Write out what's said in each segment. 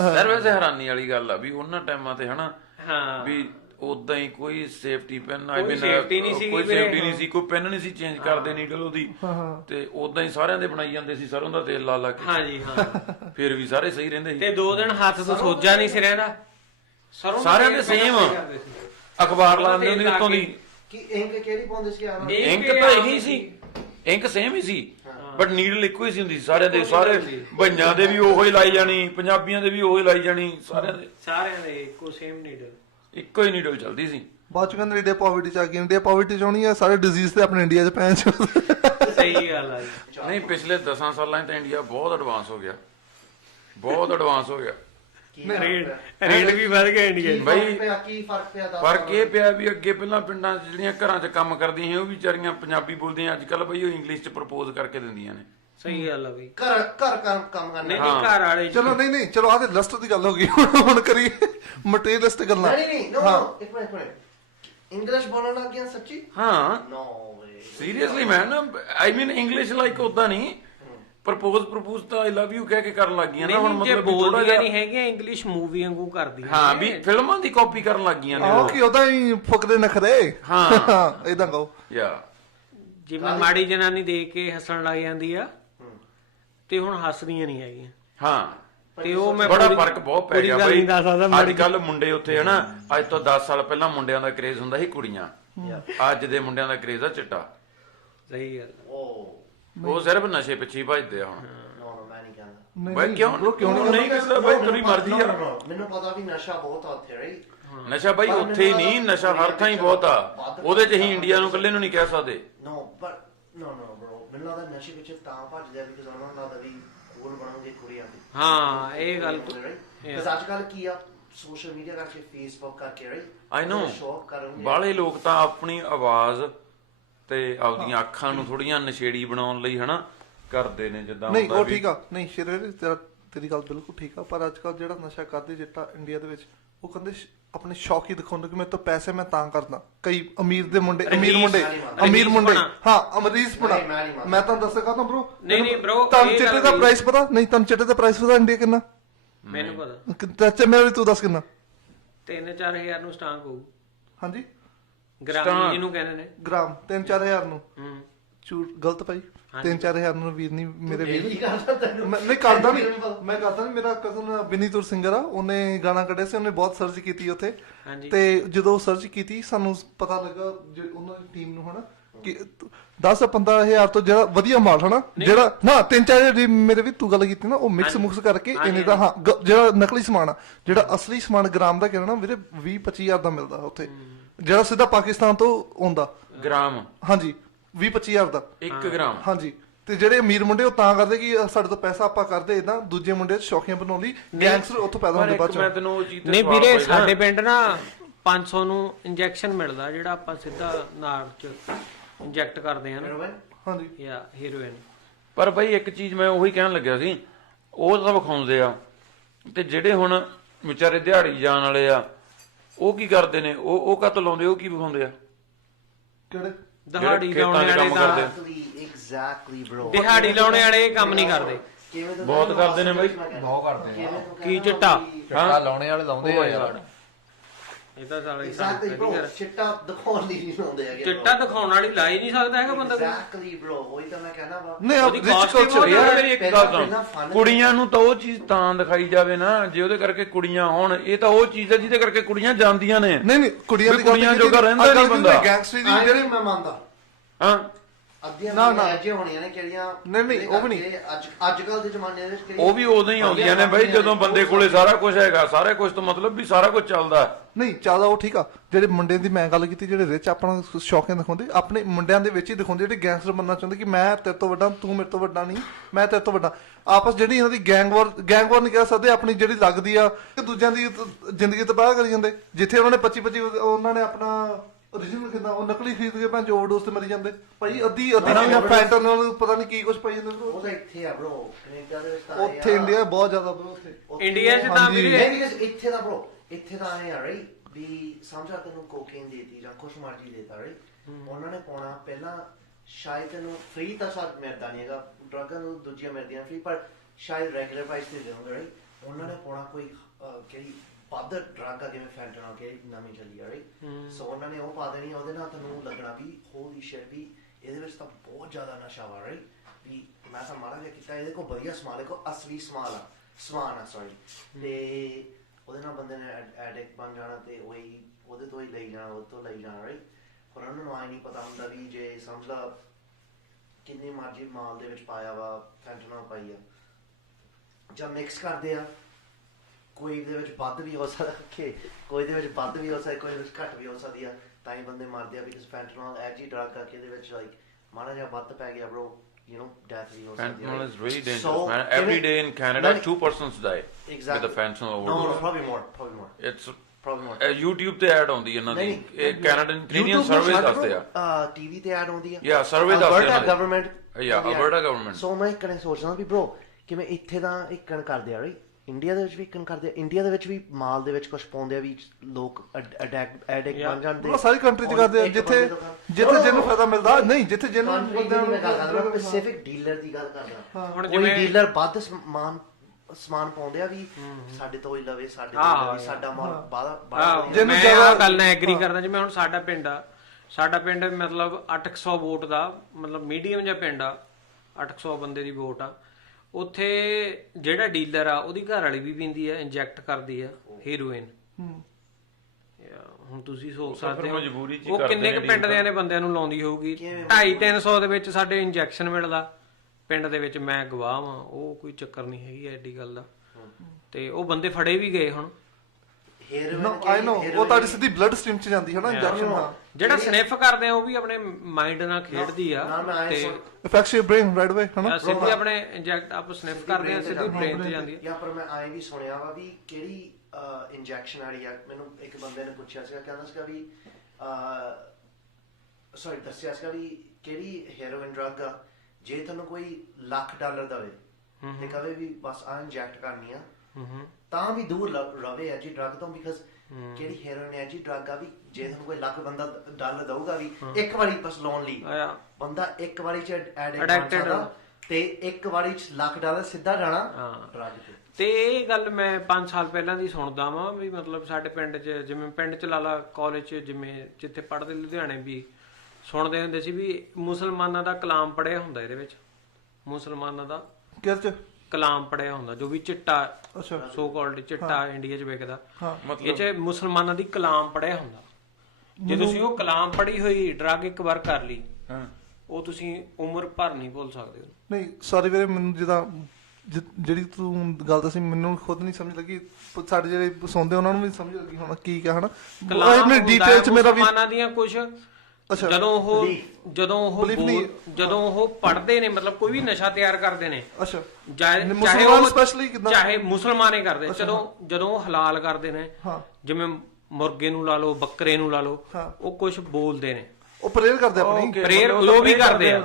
ਯਾਰ ਵੈਸੇ ਹੈਰਾਨੀ ਵਾਲੀ ਗੱਲ ਆ ਵੀ ਉਹਨਾਂ ਟਾਈਮਾਂ ਤੇ ਹਨਾ ਵੀ ਉਦਾਂ ਹੀ ਕੋਈ ਸੇਫਟੀ ਪੈਨ ਕੋਈ ਸੇਫਟੀ ਨਹੀਂ ਸੀ, ਕੋਈ ਪੈਨ ਨਹੀਂ ਸੀ ਚੇਂਜ ਕਰਦੇ ਨੀਡਲ ਉਹਦੀ, ਤੇ ਉਦਾਂ ਹੀ ਸਾਰਿਆਂ ਦੇ ਬਣਾਈ ਜਾਂਦੇ ਸੀ ਸਰੋਂ ਦਾ ਤੇਲ ਲਾ ਲਾ ਕੇ। ਹਾਂਜੀ ਹਾਂ, ਫਿਰ ਵੀ ਸਾਰੇ ਸਹੀ ਰਹਿੰਦੇ ਸੀ। ਤੇ 2 ਦਿਨ ਹੱਥ ਤੋਂ ਸੋਜਾ ਨਹੀਂ ਸੀ ਰਹਿੰਦਾ, ਸਾਰਿਆਂ ਦੇ ਸੇਮ ਅਖਬਾਰ ਲਾ ਦਿੰਦੇ ਹੁੰਦੇ ਉੱਤੋਂ ਦੀ। ਕਿ ਇੰਕ ਕਿਹੜੀ ਪਾਉਂਦੇ ਸੀ? ਇੰਕ ਤਾਂ ਇਹੀ ਸੀ, ਇੰਕ ਸੇਮ ਹੀ ਸੀ, ਬਟ ਨੀਡਲ ਇੱਕੋ ਹੀ ਸੀ ਹੁੰਦੀ ਸਾਰਿਆਂ ਦੇ। ਸਾਰੇ ਭਈਆਂ ਦੇ ਵੀ ਉਹੀ ਲਾਈ ਜਾਣੀ, ਪੰਜਾਬੀਆਂ ਦੇ ਵੀ ਉਹੀ ਲਾਈ ਜਾਣੀ, ਸਾਰਿਆਂ ਦੇ ਇੱਕੋ ਸੇਮ ਨੀਡਲ, ਇੱਕੋ ਹੀ ਨੀਡਲ ਚੱਲਦੀ ਸੀ। ਬਾਅਦ ਚ ਕਹਿੰਦੇ ਇੰਡੀਆ ਪਾਵਰਟੀ ਚ ਆ ਗਈ, ਇੰਡੀਆ ਪਾਵਰਟੀ ਚ ਆਉਣੀ ਆ, ਸਾਰੇ ਡਿਜ਼ੀਜ਼ ਤੇ ਆਪਣੇ ਇੰਡੀਆ ਚ ਪੈਣ ਚ। ਸਹੀ ਗੱਲ ਆ। ਨਹੀਂ ਪਿਛਲੇ 10 ਸਾਲਾਂ ਤਾਂ ਇੰਡੀਆ ਬਹੁਤ ਐਡਵਾਂਸ ਹੋ ਗਿਆ, ਬਹੁਤ ਐਡਵਾਂਸ ਹੋ ਗਿਆ। ਰੇਟ ਵੀ ਵੱਧ ਗਿਆ ਇੰਡੀਆ ਬਈ। ਕੀ ਫਰਕ ਪਿਆ? ਫਰਕ ਇਹ ਪਿਆ ਵੀ ਅੱਗੇ ਪਹਿਲਾਂ ਪਿੰਡਾਂ ਚ ਜਿਹੜੀਆਂ ਘਰਾਂ ਚ ਕੰਮ ਕਰਦੀਆਂ ਸੀ ਉਹ ਵੀ ਵਿਚਾਰੀਆਂ ਪੰਜਾਬੀ ਬੋਲਦੀਆਂ, ਅੱਜ ਕੱਲ ਬਈ ਉਹ ਇੰਗਲਿਸ਼ ਚ ਪ੍ਰਪੋਜ਼ ਕਰਕੇ ਦਿੰਦੀਆਂ ਨੇ। ਸਹੀ ਗੱਲ ਆ ਬਈ, ਘਰ ਕੰਮ ਕਰਨਾ ਨਹੀਂ ਘਰ ਵਾਲੇ। ਚਲੋ ਨਹੀਂ ਚਲੋ ਆਹ ਤੇ ਲਿਸਟ ਦੀ ਗੱਲ ਹੋ ਗਈ, ਹੁਣ ਕਰੀਏ ਮਟੀਰੀਅਲਿਸਟ ਗੱਲਾਂ। ਨਹੀਂ ਇੱਕ ਮਿੰਟ ਇੰਗਲਿਸ਼ ਬੋਲਣ ਲੱਗ ਗਿਆ ਸੱਚੀ? ਹਾਂ ਸੀਰੀਅਸਲੀ ਮੈਨ, ਆਈ ਮੀਨ ਇੰਗਲਿਸ਼ ਲਾਈਕ ਉਦਾਂ ਨਹੀਂ, ਪ੍ਰਪੋਜ਼ ਤਾਂ ਆਈ ਲਵ ਯੂ ਕਹਿ ਕੇ ਕਰਨ ਲੱਗ ਗਈਆਂ ਨਾ ਹੁਣ। ਮਤਲਬ ਬੋਲਦੀਆਂ ਨਹੀਂ ਹੈਗੀਆਂ ਇੰਗਲਿਸ਼, ਮੂਵੀ ਵਾਂਗੂ ਕਰਦੀਆਂ। ਹਾਂ ਵੀ ਫਿਲਮਾਂ ਦੀ ਕਾਪੀ ਕਰਨ ਲੱਗ ਗਈਆਂ ਨੇ ਉਹ, ਕਿ ਉਹਦਾ ਹੀ ਫੁਕਦੇ ਨਖਰੇ। ਹਾਂ ਇਦਾਂ ਕਹੋ ਯਾ, ਜਿਵੇਂ ਮਾੜੀ ਜਨਾਨੀ ਦੇਖ ਕੇ ਹੱਸਣ ਲੱਗ ਜਾਂਦੀ ਆ ਤੇ ਹੁਣ ਹੱਸਦੀਆਂ ਨਹੀਂ ਹੈਗੀਆਂ। ਹਾਂ ਤੇ ਉਹ ਮੈਂ ਬੜਾ ਫਰਕ ਬਹੁਤ ਪੈ ਗਿਆ ਬਈ। ਅੱਜ ਕੱਲ ਮੁੰਡੇ ਉੱਥੇ ਹਨਾ, ਅੱਜ ਤੋਂ 10 ਸਾਲ ਪਹਿਲਾਂ ਮੁੰਡਿਆਂ ਦਾ ਕਰੇਜ਼ ਹੁੰਦਾ ਸੀ ਕੁੜੀਆਂ, ਅੱਜ ਦੇ ਮੁੰਡਿਆਂ ਦਾ ਕਰੇਜ਼ ਆ ਚਿੱਟਾ। ਸਹੀ ਗੱਲ, ਉਹ ਸਿਰਫ ਨਸ਼ੇ ਪਿੱਛੇ ਭੱਜਦੇ ਆ ਹੁਣ। ਮੈਂ ਨਹੀਂ ਕਹਿੰਦਾ ਬਈ ਕਿਉਂ ਨਹੀਂ ਕਹਿੰਦਾ ਬਈ, ਤੇਰੀ ਮਰਜ਼ੀ ਆ। ਮੈਨੂੰ ਪਤਾ ਵੀ ਨਸ਼ਾ ਬਹੁਤ ਆ ਉੱਥੇ, ਰਾਈਟ? ਨਸ਼ਾ ਬਾਈ ਉੱਥੇ ਹੀ ਨਹੀਂ, ਨਸ਼ਾ ਹਰ ਥਾਂ ਹੀ ਬਹੁਤ ਆ, ਉਹਦੇ ਚ ਅਸੀਂ ਇੰਡੀਆ ਨੂੰ ਇਕੱਲੇ ਨੂੰ ਨਹੀਂ ਕਹਿ ਸਕਦੇ। ਨੋ ਬ్రో, ਮੈਨੂੰ ਲੱਗਦਾ ਨਸ਼ੇ ਪਿੱਛੇ ਤਾਂ ਭੱਜਦੇ ਆ ਬਿਕਾਜ਼ ਉਹਨਾਂ ਨੂੰ ਲੱਗਦਾ ਵੀ ਕੋਲ ਬਣਾਉਂਗੇ ਕੁੜੀਆਂ ਦੀ। ਹਾਂ ਇਹ ਗੱਲ ਅੱਜ ਕੱਲ ਕੀ ਆ, ਸੋਸ਼ਲ ਮੀਡੀਆ ਕਰਕੇ, ਫੇਸਬੁੱਕ ਕਰਕੇ, ਰਾਈਟ? ਆਈ ਨੋ ਬਾਹਲੇ ਲੋਕ ਤਾਂ ਆਪਣੀ ਆਵਾਜ਼ ਤੇ ਆਪਦੀਆਂ ਅੱਖਾਂ ਨੂੰ ਥੋੜੀਆਂ ਨਸ਼ੇੜੀ ਬਣਾਉਣ ਲਈ ਹਨਾ ਕਰਦੇ ਨੇ, ਜਿੱਦਾਂ ਨਹੀਂ ਉਹ ਠੀਕ ਆ। ਨਹੀਂ ਸ਼ੇਰੇ ਤੇਰੀ ਗੱਲ ਬਿਲਕੁਲ ਠੀਕ ਆ, ਪਰ ਅੱਜ ਕੱਲ ਜਿਹੜਾ ਨਸ਼ਾ ਕਰਦੇ ਚਿੱਟਾ ਇੰਡੀਆ ਦੇ ਵਿੱਚ, ਉਹ ਕਹਿੰਦੇ ਆਪਣੇ ਸ਼ੌਕ ਹੀ ਦਿਖਾਉਂਦੇ ਕਿ ਮੇਰੇ ਤੋਂ ਪੈਸੇ ਮੈਂ ਤਾਂ ਕਰਦਾ। ਕਈ ਅਮੀਰ ਮੁੰਡੇ ਹਾਂ ਅਮਰੀਸ ਬਣਾ। ਮੈਂ ਤੁਹਾਨੂੰ ਦੱਸਗਾ ਤਾਂ ਬ్రో, ਨਹੀਂ ਬ్రో ਤੁਹਾਨੂੰ ਚਿੱਟੇ ਦਾ ਪ੍ਰਾਈਸ ਪਤਾ? ਨਹੀਂ ਤੁਹਾਨੂੰ ਚਿੱਟੇ ਦਾ ਪ੍ਰਾਈਸ ਪਤਾ ਇੰਡੀਆ ਕਿੰਨਾ? ਮੈਨੂੰ ਪਤਾ। ਚਾਚਾ ਮੇਰਾ ਤੂੰ ਦੱਸ ਕਿੰਨਾ? 3-4 ਹਜ਼ਾਰ ਨੂੰ ਸਟਾਂਕ ਹੋਊ। ਹਾਂਜੀ ਗ੍ਰਾਮ ਜਿਹਨੂੰ ਕਹਿੰਦੇ ਨੇ, ਗ੍ਰਾਮ 3-4 ਹਜ਼ਾਰ ਨੂੰ। ਝੂਠ ਗਲਤ ਭਾਈ, 3-4 ਹਜ਼ਾਰ ਨੂੰ ਵੀਰ ਨਹੀਂ ਮੇਰੇ ਵੀਰ ਨਹੀਂ ਕਰਦਾ। ਨਹੀਂ ਮੈਂ ਕਰਦਾ ਨਹੀਂ, ਮੇਰਾ ਕਜ਼ਨ ਬਿਨੀਤੁਰ ਸਿੰਗਰ ਆ, ਉਹਨੇ ਗਾਣਾ ਕੱਢਿਆ ਸੀ, ਉਹਨੇ ਬਹੁਤ ਸਰਚ ਕੀਤੀ ਉੱਥੇ, ਤੇ ਜਦੋਂ ਸਰਚ ਕੀਤੀ ਸਾਨੂੰ ਪਤਾ ਲੱਗਾ ਉਹਨਾਂ ਦੀ ਟੀਮ ਨੂੰ ਹਨਾ ਕਿ 10-15 ਹਜ਼ਾਰ ਤੋਂ ਜਿਹੜਾ ਵਧੀਆ ਮਾਲ ਹਨਾ, ਜਿਹੜਾ ਨਾ 3-4 ਹਜ਼ਾਰ ਮੇਰੇ ਵੀ ਤੂੰ ਗੱਲ ਕੀਤੀ ਨਾ, ਉਹ ਮਿਕਸ ਕਰਕੇ ਇਹਨੇ ਦਾ। ਹਾਂ ਜਿਹੜਾ ਨਕਲੀ ਸਮਾਨ ਆ, ਜਿਹੜਾ ਅਸਲੀ ਸਮਾਨ ਗ੍ਰਾਮ ਦਾ ਕਹਿਣਾ ਵੀਰੇ 20-25 ਹਜ਼ਾਰ ਦਾ ਮਿਲਦਾ ਉੱਥੇ, ਜਿਹੜਾ ਸਿੱਧਾ ਪਾਕਿਸਤਾਨ ਤੋਂ ਆਉਂਦਾ ਗ੍ਰਾਮ। ਹਾਂਜੀ 20-25 ਹਜ਼ਾਰ ਦਾ 1 ਗ੍ਰਾਮ। ਹਾਂਜੀ ਤੇ ਜਿਹੜੇ ਅਮੀਰ ਮੁੰਡੇ ਉਹ ਤਾਂ ਕਰਦੇ ਕਿ ਸਾਡੇ ਤੋਂ ਪੈਸਾ ਆਪਾਂ ਕਰਦੇ ਇਦਾਂ, ਦੂਜੇ ਮੁੰਡੇ ਸ਼ੌਕੀਆਂ ਬਣਾਉਣ ਲਈ ਗੈਂਗਸਟਰ ਉੱਥੋਂ ਪੈਦਾ ਹੁੰਦੇ ਬਾਅਦ ਚ। ਨਹੀਂ ਵੀਰੇ ਸਾਡੇ ਪਿੰਡ ਨਾ 500 ਨੂੰ ਇੰਜੈਕਸ਼ਨ ਮਿਲਦਾ, ਜਿਹੜਾ ਆਪਾਂ ਸਿੱਧਾ ਨਾੜ ਚ ਇੰਜੈਕਟ ਕਰਦੇ ਆ ਨਾ। ਹਾਂਜੀ ਯਾ ਹੀਰੋਇਨ। ਪਰ ਬਈ ਇੱਕ ਚੀਜ਼ ਮੈਂ ਉਹੀ ਕਹਿਣ ਲੱਗਿਆ ਸੀ, ਉਹ ਤਾਂ ਵਿਖਾਉਂਦੇ ਆ, ਤੇ ਜਿਹੜੇ ਹੁਣ ਵਿਚਾਰੇ ਦਿਹਾੜੀ ਜਾਣ ਵਾਲੇ ਆ ਉਹ ਕੀ ਕਰਦੇ ਨੇ? ਉਹ ਕਾਹਤੋਂ ਲਾਉਂਦੇ? ਉਹ ਕੀ ਵਿਖਾਉਂਦੇ ਆ? ਕਿਹੜੇ ਦਿਹਾੜੀ ਲਾਉਣੇ ਵਾਲੇ ਤਾਂ ਐਗਜ਼ੈਕਟਲੀ ਬ్రో, ਦਿਹਾੜੀ ਲਾਉਣੇ ਵਾਲੇ ਇਹ ਕੰਮ ਨਹੀਂ ਕਰਦੇ। ਬਹੁਤ ਕਰਦੇ ਨੇ ਬਾਈ, ਬਹੁਤ ਕਰਦੇ ਨੇ। ਕੀ ਚਿੱਟਾ ਲਾਉਣੇ ਵਾਲੇ ਲਾਉਂਦੇ ਆ ਯਾਰ, ਇਹ ਤਾਂ ਸਾਲਾ ਚਿੱਟਾ ਦਿਖਾਉਣ ਲਈ ਨਹੀਂ ਲਾਉਂਦੇ ਹੈਗੇ। ਚਿੱਟਾ ਦਿਖਾਉਣ ਵਾਲੀ ਲਾ ਹੀ ਨਹੀਂ ਸਕਦਾ ਹੈਗਾ ਬੰਦਾ। ਐਗਜ਼ੈਕਟਲੀ ਬ్రో, ਉਹੀ ਤਾਂ ਮੈਂ ਕਹਿਣਾ ਵਾ। ਨਹੀਂ ਆਪ ਰਿਚ ਕਲਚਰ ਯਾਰ ਮੇਰੀ ਇੱਕ ਗੱਲ ਸੁਣ, ਕੁੜੀਆਂ ਨੂੰ ਤਾਂ ਉਹ ਚੀਜ਼ ਤਾਂ ਦਿਖਾਈ ਜਾਵੇ ਨਾ ਜੇ ਉਹਦੇ ਕਰਕੇ ਕੁੜੀਆਂ ਹੋਣ। ਇਹ ਤਾਂ ਉਹ ਚੀਜ਼ ਹੈ ਜਿਹਦੇ ਕਰਕੇ ਕੁੜੀਆਂ ਜਾਂਦੀਆਂ ਨੇ। ਨਹੀਂ ਕੁੜੀਆਂ ਦੀ ਕੁੜੀਆਂ ਜੋਗਾ ਰਹਿੰਦਾ ਨਹੀਂ ਬੰਦਾ। ਗੈਂਗਸਟਰ ਦੀ ਜਿਹੜੇ ਮੈਂ ਮੰਨਦਾ ਹਾਂ ਨਾ ਅਜੇ ਹੋਣੀਆਂ ਨੇ ਕਿਹੜੀਆਂ। ਨਹੀਂ ਉਹ ਵੀ ਨਹੀਂ, ਅੱਜ ਕੱਲ ਦੇ ਜ਼ਮਾਨੇ ਦੇ ਵਿੱਚ ਉਹ ਵੀ ਉਦੋਂ ਹੀ ਆਉਂਦੀਆਂ ਨੇ ਬਈ ਜਦੋਂ ਬੰਦੇ ਕੋਲੇ ਸਾਰਾ ਕੁਝ ਹੈਗਾ। ਸਾਰੇ ਕੁਝ ਤੋਂ ਮਤਲਬ ਵੀ ਸਾਰਾ ਕੁਝ ਚੱਲਦਾ ਨਹੀਂ ਚੱਲਦਾ। ਉਹ ਠੀਕ ਆ, ਜਿਹੜੇ ਮੁੰਡੇ ਦੀ ਮੈਂ ਗੱਲ ਕੀਤੀ, ਜਿਹੜੇ ਰਿਚ ਆਪਣਾ ਸ਼ੌਕੀਆਂ ਦਿਖਾਉਂਦੇ, ਆਪਣੇ ਮੁੰਡਿਆਂ ਦੇ ਵਿੱਚ ਹੀ ਦਿਖਾਉਂਦੇ, ਜਿਹੜੇ ਗੈਂਗਸਟਰ ਬਣਨਾ ਚਾਹੁੰਦੇ ਕਿ ਮੈਂ ਤੇਰੇ ਤੋਂ ਵੱਡਾ, ਤੂੰ ਮੇਰੇ ਤੋਂ ਵੱਡਾ ਨਹੀਂ, ਮੈਂ ਤੇਰੇ ਤੋਂ ਵੱਡਾ। ਆਪਸ ਜਿਹੜੀ ਇਹਨਾਂ ਦੀ ਗੈਂਗ ਵਾਰ ਨਹੀਂ ਕਹਿ ਸਕਦੇ, ਆਪਣੀ ਜਿਹੜੀ ਲੱਗਦੀ ਆ ਕਿ ਦੂਜਿਆਂ ਦੀ ਜ਼ਿੰਦਗੀ ਤਬਾਹ ਕਰੀ ਜਾਂਦੇ। ਜਿੱਥੇ ਉਹਨਾਂ ਨੇ 25 ਉਹਨਾਂ ਨੇ ਆਪਣਾ ਓਰੀਜਨਲ ਕਿੰਨਾ ਉਹ ਨਕਲੀ ਖਰੀਦ ਕੇ ਭਾਂ ਓਵਰਡੋਜ਼ ਤੇ ਮਰੀ ਜਾਂਦੇ ਭਾਈ। ਅੱਧੀ ਚੀਜ਼ਾਂ ਫੈਂਟਨ ਨਾਲ ਪਤਾ ਨਹੀਂ ਕੀ ਕੁਝ ਪਾਈ ਜਾਂਦੇ। ਉਹ ਤਾਂ ਇੱਥੇ ਆ ਬ్రో, ਕੈਨੇਡਾ ਦੇ ਵਿੱਚ ਤਾਂ ਉੱਥੇ ਇੰਡੀਆ ਬਹੁਤ ਜ਼ਿਆਦਾ ਬ్రో। ਉੱਥੇ ਇੰਡੀਆ 'ਚ ਤਾਂ ਵੀਰੇ ਇੱਥੇ ਦਾ ਬ్రో, ਇੱਥੇ ਤਾਂ ਆਏ ਆ ਰਾਈਟ ਵੀ ਸਮਝਾ ਤੈਨੂੰ ਕੋਕੇਨ ਦੇਤੀ ਜਾਂ ਕੁਛ ਮਰਜ਼ੀ ਦੇਤਾ ਰਾਈਟ, ਉਹਨਾਂ ਨੇ ਪਾਉਣਾ ਪਹਿਲਾਂ ਸ਼ਾਇਦ ਤੈਨੂੰ ਫ੍ਰੀ ਤਾਂ ਸਾਥ ਮਿਲਦਾ ਨਹੀਂ ਹੈਗਾ, ਡਰੱਗਾਂ ਨੂੰ ਦੂਜੀਆਂ ਮਿਲਦੀਆਂ ਫ੍ਰੀ, ਪਰ ਸ਼ਾਇਦ ਰੈਗੂਲਰ ਪ੍ਰਾਈਸ ਤੇ ਦੇਉਂਗੇ ਰਾਈਟ। ਉਹਨਾਂ ਨੇ ਪਾਉਣਾ ਕੋਈ ਕਿਹੜੀ ਵੱਧ ਡਰੱਗ ਆ, ਜਿਵੇਂ ਫੈਂਟਨਲ ਕਿਹੜੀ ਨਵੀਂ ਚੱਲੀ ਆ ਰਾਈਟ, ਸੋ ਉਹਨਾਂ ਨੇ ਉਹ ਪਾ ਦੇਣੀ, ਉਹਦੇ ਨਾਲ ਤੈਨੂੰ ਲੱਗਣਾ ਵੀ ਹੋਲੀ ਸ਼ਿਟ ਵੀ ਇਹਦੇ ਵਿੱਚ ਤਾਂ ਬਹੁਤ ਜ਼ਿਆਦਾ ਨਸ਼ਾ ਵਾ ਰਾਈਟ, ਵੀ ਮੈਂ ਤਾਂ ਮਾੜਾ ਜਿਹਾ ਕੀਤਾ, ਇਹਦੇ ਕੋਲ ਵਧੀਆ ਸਮਾਨ, ਇਹਦੇ ਕੋਲ ਅਸਲੀ ਸਮਾਨ ਆ ਸੌਰੀ, ਤੇ ਉਹਦੇ ਨਾਲ ਬੰਦੇ ਨੇ ਐਡਿਕਟ ਬਣ ਜਾਣਾ ਤੇ ਉਹੀ ਉਹਦੇ ਤੋਂ ਹੀ ਲਈ ਜਾਣਾ, ਉਹਦੇ ਤੋਂ ਲਈ ਜਾਣਾ ਰਾਈਟ। ਪਰ ਉਹਨਾਂ ਨੂੰ ਆਏ ਨਹੀਂ ਪਤਾ ਹੁੰਦਾ ਵੀ ਜੇ ਸਮਝ ਲਾ ਕਿੰਨੀ ਮਰਜ਼ੀ ਮਾਲ ਦੇ ਵਿੱਚ ਪਾਇਆ ਵਾ ਫੈਂਟਨਲ ਪਾਈ ਆ, ਜਾਂ ਮਿਕਸ ਕਰਦੇ ਆ, ਕੋਈ ਦੇ ਵਿੱਚ ਵੱਧ ਵੀ ਹੋ ਸਕਦਾ ਕਿ ਕੋਈ ਦੇ ਵਿੱਚ ਵੱਧ ਵੀ ਹੋ ਸਕਦਾ, ਕੋਈ ਦੇ ਵਿੱਚ ਘੱਟ ਵੀ ਹੋ ਸਕਦੀ ਆ, ਤਾਂ ਹੀ ਬੰਦੇ ਮਰਦੇ ਆ, ਬਿਕਾਜ਼ ਫੈਂਟਨਲ ਐਜੀ ਡਰੱਗ ਕਰਕੇ ਇਹਦੇ ਵਿੱਚ ਲਾਈਕ ਮਾੜਾ ਜਿਹਾ ਵੱਧ ਪੈ ਗਿਆ bro, you know, death ਵੀ ਹੋ ਸਕਦੀ ਆ। Fentanyl is really dangerous, man. Every day in Canada, 2 persons die with the fentanyl No, overdose. probably more. It's Probably more. YouTube ਤੇ ਐਡ ਆਉਂਦੀ ਇਹਨਾਂ ਦੀ, ਇਹ Canadian ਸਰਵੇ ਦੱਸਦੇ ਆ। ਟੀਵੀ ਤੇ ਐਡ ਆਉਂਦੀ ਆ। Yeah, ਸਰਵੇ ਦੱਸਦੇ ਆ। Government Alberta government. ਸੋ ਮੈਂ ਕਨੇ ਸੋਚਦਾ ਵੀ bro ਕਿਵੇਂ ਇੱਥੇ ਤਾਂ ਇੱਕਣ ਕਰਦੇ ਆ ਰਾਈਟ, ਇੰਡੀਆ ਦੇ ਵਿੱਚ ਵੀ ਇੱਕਣ ਕਰਦੇ ਆ, ਇੰਡੀਆ ਦੇ ਵਿੱਚ ਵੀ ਮਾਲ ਦੇ ਵਿੱਚ ਕੁਝ ਪਾਉਂਦੇ ਆ ਵੀ ਲੋਕ ਐਡਿਕਟ ਬਣ ਜਾਂਦੇ। ਉਹ ਸਾਰੀ ਕੰਟਰੀ 'ਚ ਕਰਦੇ ਆ, ਜਿੱਥੇ ਜਿਹਨੂੰ ਫਾਇਦਾ ਮਿਲਦਾ, ਨਹੀਂ ਜਿੱਥੇ ਜਿਹਨੂੰ ਸਪੈਸਿਫਿਕ ਡੀਲਰ ਦੀ ਗੱਲ ਕਰਦਾ, ਹੁਣ ਜਿਵੇਂ ਡੀਲਰ ਵੱਧ ਸਮਾਨ ਪਾਉਂਦੇ ਆ ਵੀ ਸਾਡੇ ਤੋਂ ਹੀ ਲਵੇ, ਸਾਡੇ ਤੋਂ ਵੀ ਸਾਡਾ ਮਾਲ ਬਾਹਰ। ਮੈਂ ਇਹ ਗੱਲ ਨਾਲ ਐਗਰੀ ਕਰਦਾ, ਜਿਵੇਂ ਹੁਣ ਸਾਡਾ ਪਿੰਡ ਮਤਲਬ 800 ਵੋਟ ਦਾ, ਮਤਲਬ ਮੀਡੀਅਮ ਜਿਹਾ ਪਿੰਡ ਆ, 800 ਬੰਦੇ ਦੀ ਵੋਟ ਆ, ਉੱਥੇ ਜਿਹੜਾ ਡੀਲਰ ਆ ਉਹਦੀ ਘਰ ਵਾਲੀ ਵੀ ਪੀਂਦੀ ਆ, ਇੰਜੈਕਟ ਕਰਦੀ ਆ ਹੀਰੋਇਨ। ਹੁਣ ਤੁਸੀਂ ਸੋਚ ਸਕਦੇ ਹੋ ਉਹ ਕਿੰਨੇ ਕੁ ਪਿੰਡ ਦੇ ਬੰਦਿਆਂ ਨੂੰ ਲਾਉਂਦੀ ਹੋਊਗੀ। 250-300 ਦੇ ਵਿੱਚ ਸਾਡੇ ਇੰਜੈਕਸ਼ਨ ਮਿਲਦਾ ਪਿੰਡ ਦੇ ਵਿੱਚ, ਮੈਂ ਗਵਾਹ ਵਾਂ, ਉਹ ਕੋਈ ਚੱਕਰ ਨਹੀਂ ਹੈਗੀ ਐਡੀ ਗੱਲ ਦਾ। ਤੇ ਉਹ ਬੰਦੇ ਫੜੇ ਵੀ ਗਏ ਹੁਣ। ਆਈ ਨੋ, ਉਹ ਤੁਹਾਡੀ ਸਿੱਧੀ ਬਲੱਡ ਸਟ੍ਰੀਮ 'ਚ ਜਾਂਦੀ ਹੈ ਨਾ ਇੰਜੈਕਸ਼ਨ। ਹਾਂ, ਜਿਹੜਾ ਸਨਿਫ ਕਰਦੇ ਆ ਉਹ ਵੀ ਆਪਣੇ ਮਾਈਂਡ ਨਾਲ ਖੇਡਦੀ ਆ ਤੇ ਇਫੈਕਟਸ ਯੂਰ ਬ੍ਰੇਨ ਰਾਈਟ ਅਵੇ, ਹੈ ਨਾ, ਸਿੱਧੀ ਆਪਣੇ ਇੰਜੈਕਟ ਆਪ ਸਨਿਫ ਕਰਦੇ ਆ, ਸਿੱਧੀ ਬ੍ਰੇਨ 'ਚ ਜਾਂਦੀ ਆ। ਜਾਂ ਪਰ ਮੈਂ ਆਏ ਵੀ ਸੁਣਿਆ ਵਾ ਵੀ ਕਿਹੜੀ ਇੰਜੈਕਸ਼ਨ ਵਾਲੀ ਆ, ਮੈਨੂੰ ਇੱਕ ਬੰਦੇ ਨੇ ਪੁੱਛਿਆ ਸੀਗਾ, ਕਹਿੰਦਾ ਸੀਗਾ ਵੀ ਸੌਰੀ ਦੱਸਿਆ ਸੀਗਾ ਵੀ ਕਿਹੜੀ ਹੈਰੋਇਨ ਡਰੱਗ ਆ, ਜੇ ਤੁਹਾਨੂੰ ਕੋਈ $1,00,000 ਦਵੇ ਤੇ ਕਵੇ ਵੀ ਬਸ ਆ ਇੰਜੈਕਟ ਕਰਨੀ ਆ, ਤਾਂ ਵੀ ਦੂਰ ਰਵੇ ਐਜੀ ਡਰੱਗ ਤੋਂ, ਬਿਕਾਜ਼ ਕਿਹੜੀ ਹੈਰੋਇਨ ਐਜੀ ਡਰੱਗ ਆ ਵੀ ਜੇ ਤੁਹਾਨੂੰ ਕੋਈ $1,00,000 ਬੰਦਾ ਦਊਗਾ ਵੀ ਇੱਕ ਵਾਰੀ ਬਸ ਲਾਉਣ ਲਈ, ਬੰਦਾ ਇੱਕ ਵਾਰੀ ਚ ਐਡਿਕਟਡ ਤੇ ਇੱਕ ਵਾਰੀ ਚ $1,00,000 ਸਿੱਧਾ ਜਾਣਾ ਡਰੱਗ ਤੇ। ਤੇ ਇਹ ਗੱਲ ਮੈਂ 5 ਸਾਲ ਪਹਿਲਾਂ ਦੀ ਸੁਣਦਾ ਵਾਂ ਵੀ ਮਤਲਬ ਸਾਡੇ ਪਿੰਡ 'ਚ, ਜਿਵੇਂ ਪਿੰਡ 'ਚ ਲਾ ਲਾ, ਕਾਲਜ 'ਚ, ਜਿਵੇਂ ਜਿੱਥੇ ਪੜ੍ਹਦੇ ਲੁਧਿਆਣੇ ਵੀ ਸੁਣਦੇ ਹੁੰਦੇ ਸੀ ਵੀ ਮੁਸਲਮਾਨਾਂ ਦਾ ਕਲਾਮ ਪੜਿਆ ਹੁੰਦਾ, ਇਹਦੇ ਵਿੱਚ ਮੁਸਲਮਾਨਾਂ ਦਾ ਕਲਾਮ ਪੜਿਆ ਹੁੰਦਾ, ਜੋ ਵੀ ਚਿੱਟਾ ਸੋ ਕਾਲਡ ਚਿੱਟਾ ਇੰਡੀਆ 'ਚ ਵਿਕਦਾ, ਇਹ 'ਚ ਮੁਸਲਮਾਨਾਂ ਦੀ ਕਲਾਮ ਪੜਿਆ ਹੁੰਦਾ। ਜੇ ਤੁਸੀਂ ਉਹ ਕਲਾਮ ਪੜੀ ਹੋਈ ਡਰੱਗ ਇੱਕ ਵਾਰ ਕਰ ਲਈ, ਉਹ ਤੁਸੀਂ ਉਮਰ ਭਰ ਨਹੀਂ ਭੁੱਲ ਸਕਦੇ। ਨਹੀਂ ਸੌਰੀ ਵੀਰੇ, ਮੈਨੂੰ ਜਿੱਦਾਂ ਜਿਹੜੀ ਤੂੰ ਗੱਲ ਦੱਸੀ ਮੈਨੂੰ ਖੁਦ ਨਹੀਂ ਸਮਝ ਲੱਗੀ, ਸਾਡੇ ਜਿਹੜੇ ਸੁਣਦੇ ਉਹਨਾਂ ਨੂੰ ਵੀ ਸਮਝ ਲੱਗੀ ਹੁਣ ਕੀ ਕਿਹਾ ਹਨਾ। ਡਿਟੇਲ 'ਚ ਮੇਰਾ ਵੀ ਦੀਆਂ ਕੁਝ ਜਦੋਂ ਉਹ ਪੜ੍ਹਦੇ ਨੇ, ਮਤਲਬ ਕੋਈ ਵੀ ਨਸ਼ਾ ਤਿਆਰ ਕਰਦੇ ਨੇ, ਚਾਹੇ ਮੁਸਲਮਾਨ ਹੀ ਕਰਦੇ, ਜਦੋਂ ਉਹ ਹਲਾਲ ਕਰਦੇ ਨੇ, ਜਿਵੇਂ ਮੁਰਗੇ ਨੂੰ ਲਾ ਲਓ, ਬੱਕਰੇ ਨੂੰ ਲਾ ਲਓ, ਉਹ ਕੁਝ ਬੋਲਦੇ ਨੇ, ਉਹ ਪ੍ਰੇਅਰ ਕਰਦੇ ਆਪਣੀ ਪ੍ਰੇਅਰ ਜੋ ਵੀ ਕਰਦੇ ਆ,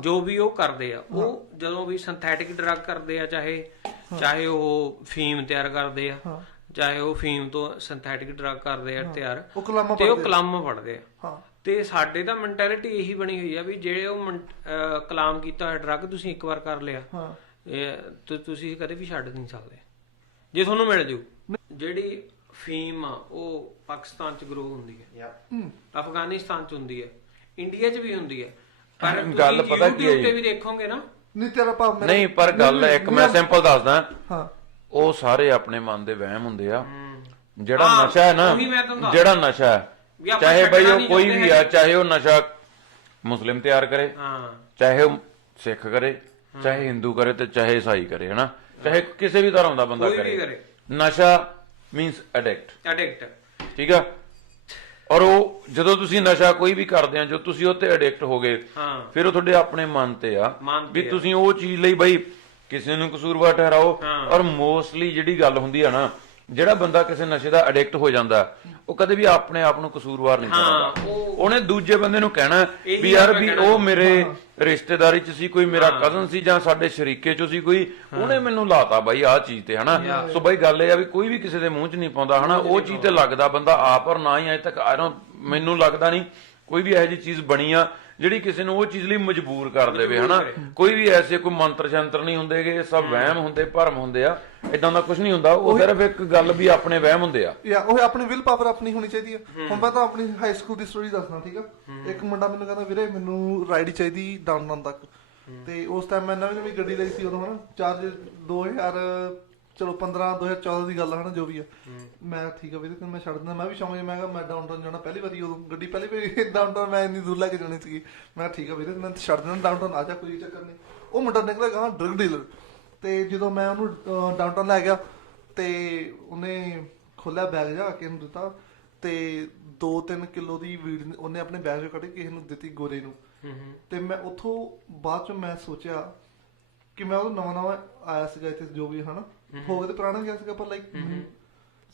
ਜੋ ਵੀ ਉਹ ਕਰਦੇ ਆ, ਉਹ ਜਦੋਂ ਵੀ ਸਿੰਥੈਟਿਕ ਡਰੱਗ ਕਰਦੇ ਆ, ਚਾਹੇ ਉਹ ਫੀਮ ਤਿਆਰ ਕਰਦੇ ਆ, ਚਾਹੇ ਉਹ ਫੀਮ ਤੋਂ ਸਿੰਥੈਟਿਕ ਡਰੱਗ ਕਰਦੇ ਆ ਤਿਆਰ, ਤੇ ਉਹ ਕਲਾਮ ਪੜ੍ਹਦੇ ਆ। ਤੇ ਸਾਡੇ ਤਾਂ ਮੈਂਟੈਲਿਟੀ ਇਹੀ ਬਣੀ ਹੋਈ ਆ ਵੀ ਜਿਹੜੇ ਉਹ ਕਲਾਮ ਕੀਤਾ ਹੋਇਆ ਡਰੱਗ ਤੁਸੀਂ ਇੱਕ ਵਾਰ ਕਰ ਲਿਆ, ਤੁਸੀਂ ਕਦੇ ਵੀ ਛੱਡ ਨਹੀਂ ਸਕਦੇ ਜੇ ਤੁਹਾਨੂੰ ਮਿਲ ਜੂ। ਜਿਹੜੀ ਫੀਮ ਆ ਉਹ ਪਾਕਿਸਤਾਨ ਚ ਗਰੋ ਹੁੰਦੀ ਹੈ, ਅਫਗਾਨਿਸਤਾਨ ਚ ਹੁੰਦੀ ਹੈ, ਇੰਡੀਆ ਚ ਵੀ ਹੁੰਦੀ ਹੈ, ਪਰ ਗੱਲ ਪਤਾ ਕੀ ਹੈ ਤੇ ਵੀ ਦੇਖੋਗੇ ਨਾ, ਨਹੀਂ ਤੇਰਾ ਭਾਵ ਨਹੀਂ, ਪਰ ਗੱਲ ਇੱਕ ਮੈਂ ਸਿੰਪਲ ਦੱਸਦਾ, ਉਹ ਸਾਰੇ ਆਪਣੇ ਮਨ ਦੇ ਵਹਿਮ ਹੁੰਦੇ ਆ। ਜਿਹੜਾ ਨਸ਼ਾ ਹੈ ਨਾ, ਜਿਹੜਾ ਨਸ਼ਾ ਹੈ, ਚਾਹੇ ਬਈ ਉਹ ਕੋਈ ਵੀ ਆ, ਚਾਹੇ ਉਹ ਨਸ਼ਾ ਮੁਸਲਿਮ ਤਿਆਰ ਕਰੇ, ਚਾਹੇ ਉਹ ਸਿੱਖ ਕਰੇ, ਚਾਹੇ ਹਿੰਦੂ ਕਰੇ, ਤੇ ਚਾਹੇ ਈਸਾਈ ਕਰੇ, ਹਨਾ, ਚਾਹੇ ਕਿਸੇ ਵੀ ਧਰਮ ਦਾ ਬੰਦਾ ਕਰੇ, ਨਸ਼ਾ ਮੀਨਸ ਐਡਿਕਟ, ਠੀਕ ਆ। ਔਰ ਉਹ ਜਦੋਂ ਤੁਸੀਂ ਨਸ਼ਾ ਕੋਈ ਵੀ ਕਰਦੇ ਆ, ਜੋ ਤੁਸੀਂ ਉਹ ਤੇ ਐਡਿਕਟ ਹੋ ਗਏ, ਫਿਰ ਉਹ ਤੁਹਾਡੇ ਆਪਣੇ ਮਨ ਤੇ ਆ ਵੀ ਤੁਸੀਂ ਉਹ ਚੀਜ਼ ਲਈ ਬਈ ਕਿਸੇ ਨੂੰ ਕਸੂਰਵਾਰ ਠਹਿਰਾਓ। ਔਰ ਮੋਸਟਲੀ ਜਿਹੜੀ ਗੱਲ ਹੁੰਦੀ ਆ ਨਾ, ਜਿਹੜਾ ਬੰਦਾ ਕਿਸੇ ਨਸ਼ੇ ਦਾ ਐਡਿਕਟ ਹੋ ਜਾਂਦਾ, ਉਹ ਕਦੇ ਵੀ ਆਪਣੇ ਆਪ ਨੂੰ ਕਸੂਰਵਾਰ ਨਹੀਂ ਕਰਦਾ, ਉਹਨੇ ਦੂਜੇ ਬੰਦੇ ਨੂੰ ਕਹਿਣਾ ਵੀ ਯਾਰ ਵੀ ਉਹ ਮੇਰੇ ਰਿਸ਼ਤੇਦਾਰੀ ਚ ਸੀ, ਕੋਈ ਮੇਰਾ ਕਜ਼ਨ ਸੀ, ਜਾਂ ਸਾਡੇ ਸ਼ਰੀਕੇ ਚੋਂ ਸੀ ਕੋਈ, ਉਹਨੇ ਮੈਨੂੰ ਲਾਤਾ ਬਾਈ ਆਹ ਚੀਜ਼ ਤੇ, ਹਨਾ। ਸੋ ਬਾਈ ਗੱਲ ਇਹ ਆ ਵੀ ਕੋਈ ਵੀ ਕਿਸੇ ਦੇ ਮੂੰਹ ਚ ਨਹੀਂ ਪਾਉਂਦਾ, ਹਨਾ, ਉਹ ਚੀਜ਼ ਤੇ ਲੱਗਦਾ ਬੰਦਾ ਆਪ। ਔਰ ਨਾ ਹੀ ਅਜੇ ਤੱਕ ਮੈਨੂੰ ਲੱਗਦਾ ਨਹੀਂ ਕੋਈ ਵੀ ਇਹੋ ਜਿਹੀ ਚੀਜ਼ ਬਣੀ ਆ ਜਿਹੜੀ ਕਿਸੇ ਨੂੰ ਉਹ ਚੀਜ਼ ਲਈ ਮਜਬੂਰ ਕਰ ਦੇਵੇ ਹਨਾ। ਕੋਈ ਵੀ ਐਸੇ ਕੋਈ ਮੰਤਰ ਸ਼ੰਤਰ ਨਹੀਂ ਹੁੰਦੇਗੇ, ਸਭ ਵਹਿਮ ਹੁੰਦੇ, ਭਰਮ ਹੁੰਦੇ ਆ, ਇਦਾਂ ਦਾ ਕੁਝ ਨਹੀਂ ਹੁੰਦਾ। ਉਹ ਸਿਰਫ ਇੱਕ ਗੱਲ ਵੀ ਆਪਣੇ ਵਹਿਮ ਹੁੰਦੇ ਆ। ਉਹ ਆਪਣੀ ਵਿਲ ਪਾਵਰ ਆਪਣੀ ਹੋਣੀ ਚਾਹੀਦੀ ਆ। ਹੁਣ ਮੈਂ ਤਾਂ ਆਪਣੀ ਹਾਈ ਸਕੂਲ ਦੀ ਸਟੋਰੀ ਦੱਸਣਾ, ਠੀਕ ਆ। ਇੱਕ ਮੁੰਡਾ ਮੈਨੂੰ ਕਹਿੰਦਾ ਵੀਰੇ ਮੈਨੂੰ ਰਾਈਡ ਚਾਹੀਦੀ ਡਾਊਨਟਾਊਨ ਤੱਕ, ਤੇ ਉਸ ਟਾਈਮ ਮੈਂ ਨਵੀਂ ਗੱਡੀ ਲਈ ਸੀ ਉਦੋਂ ਹਨਾ। ਚਾਰਜ 2014 ਦੀ ਗੱਲ ਹੈ ਹਨਾ, ਜੋ ਵੀ ਆ। ਮੈਂ ਠੀਕ ਆ ਵੀਰੇ ਤੈਨੂੰ ਮੈਂ ਛੱਡ ਦਿੰਦਾ। ਮੈਂ ਵੀ ਸ਼ੌਂਕ ਮੈਂ ਕਿਹਾ ਮੈਂ ਡਾਊਨਟਾਊਨ ਜਾਣਾ, ਪਹਿਲੀ ਵਾਰੀ ਉਦੋਂ ਗੱਡੀ ਪਹਿਲੀ ਵਾਰੀ ਡਾਊਨਟਾਊਨ ਮੈਂ ਇੰਨੀ ਦੂਰ ਲੈ ਕੇ ਜਾਣੀ ਸੀਗੀ। ਮੈਂ ਠੀਕ ਆ ਵੀਰੇ ਮੈਂ ਛੱਡ ਦਿੰਦਾ ਡਾਊਨਟਾਊਨ, ਆ ਜਾ ਕੋਈ ਚੱਕਰ ਨਹੀਂ। ਉਹ ਮੁੰਡਾ ਨਿਕਲਿਆ ਗਾ ਡਰਗ ਡੀਲਰ। ਤੇ ਜਦੋਂ ਮੈਂ ਉਹਨੂੰ ਡਾਊਨਟਾਊਨ ਲੈ ਗਿਆ ਤੇ ਉਹਨੇ ਖੋਲਿਆ ਬੈਗ ਜਾ ਕੇ ਉਹਨੂੰ ਦਿੱਤਾ, ਤੇ 2-3 ਕਿਲੋ ਦੀ ਵੀਡ ਉਹਨੇ ਆਪਣੇ ਬੈਗ ਚੋਂ ਕੱਢ ਕੇ ਕਿਸੇ ਨੂੰ ਦਿੱਤੀ, ਗੋਰੇ ਨੂੰ। ਤੇ ਮੈਂ ਉੱਥੋਂ ਬਾਅਦ ਚੋਂ ਮੈਂ ਸੋਚਿਆ ਕਿ ਮੈਂ ਉਹ ਨਵਾਂ ਆਇਆ ਸੀਗਾ ਇੱਥੇ, ਜੋ ਵੀ ਹਨਾ ਹੋ ਗਿਆ ਤੇ ਪੁਰਾਣਾ ਗਿਆ ਸੀਗਾ, ਪਰ ਲਾਈਕ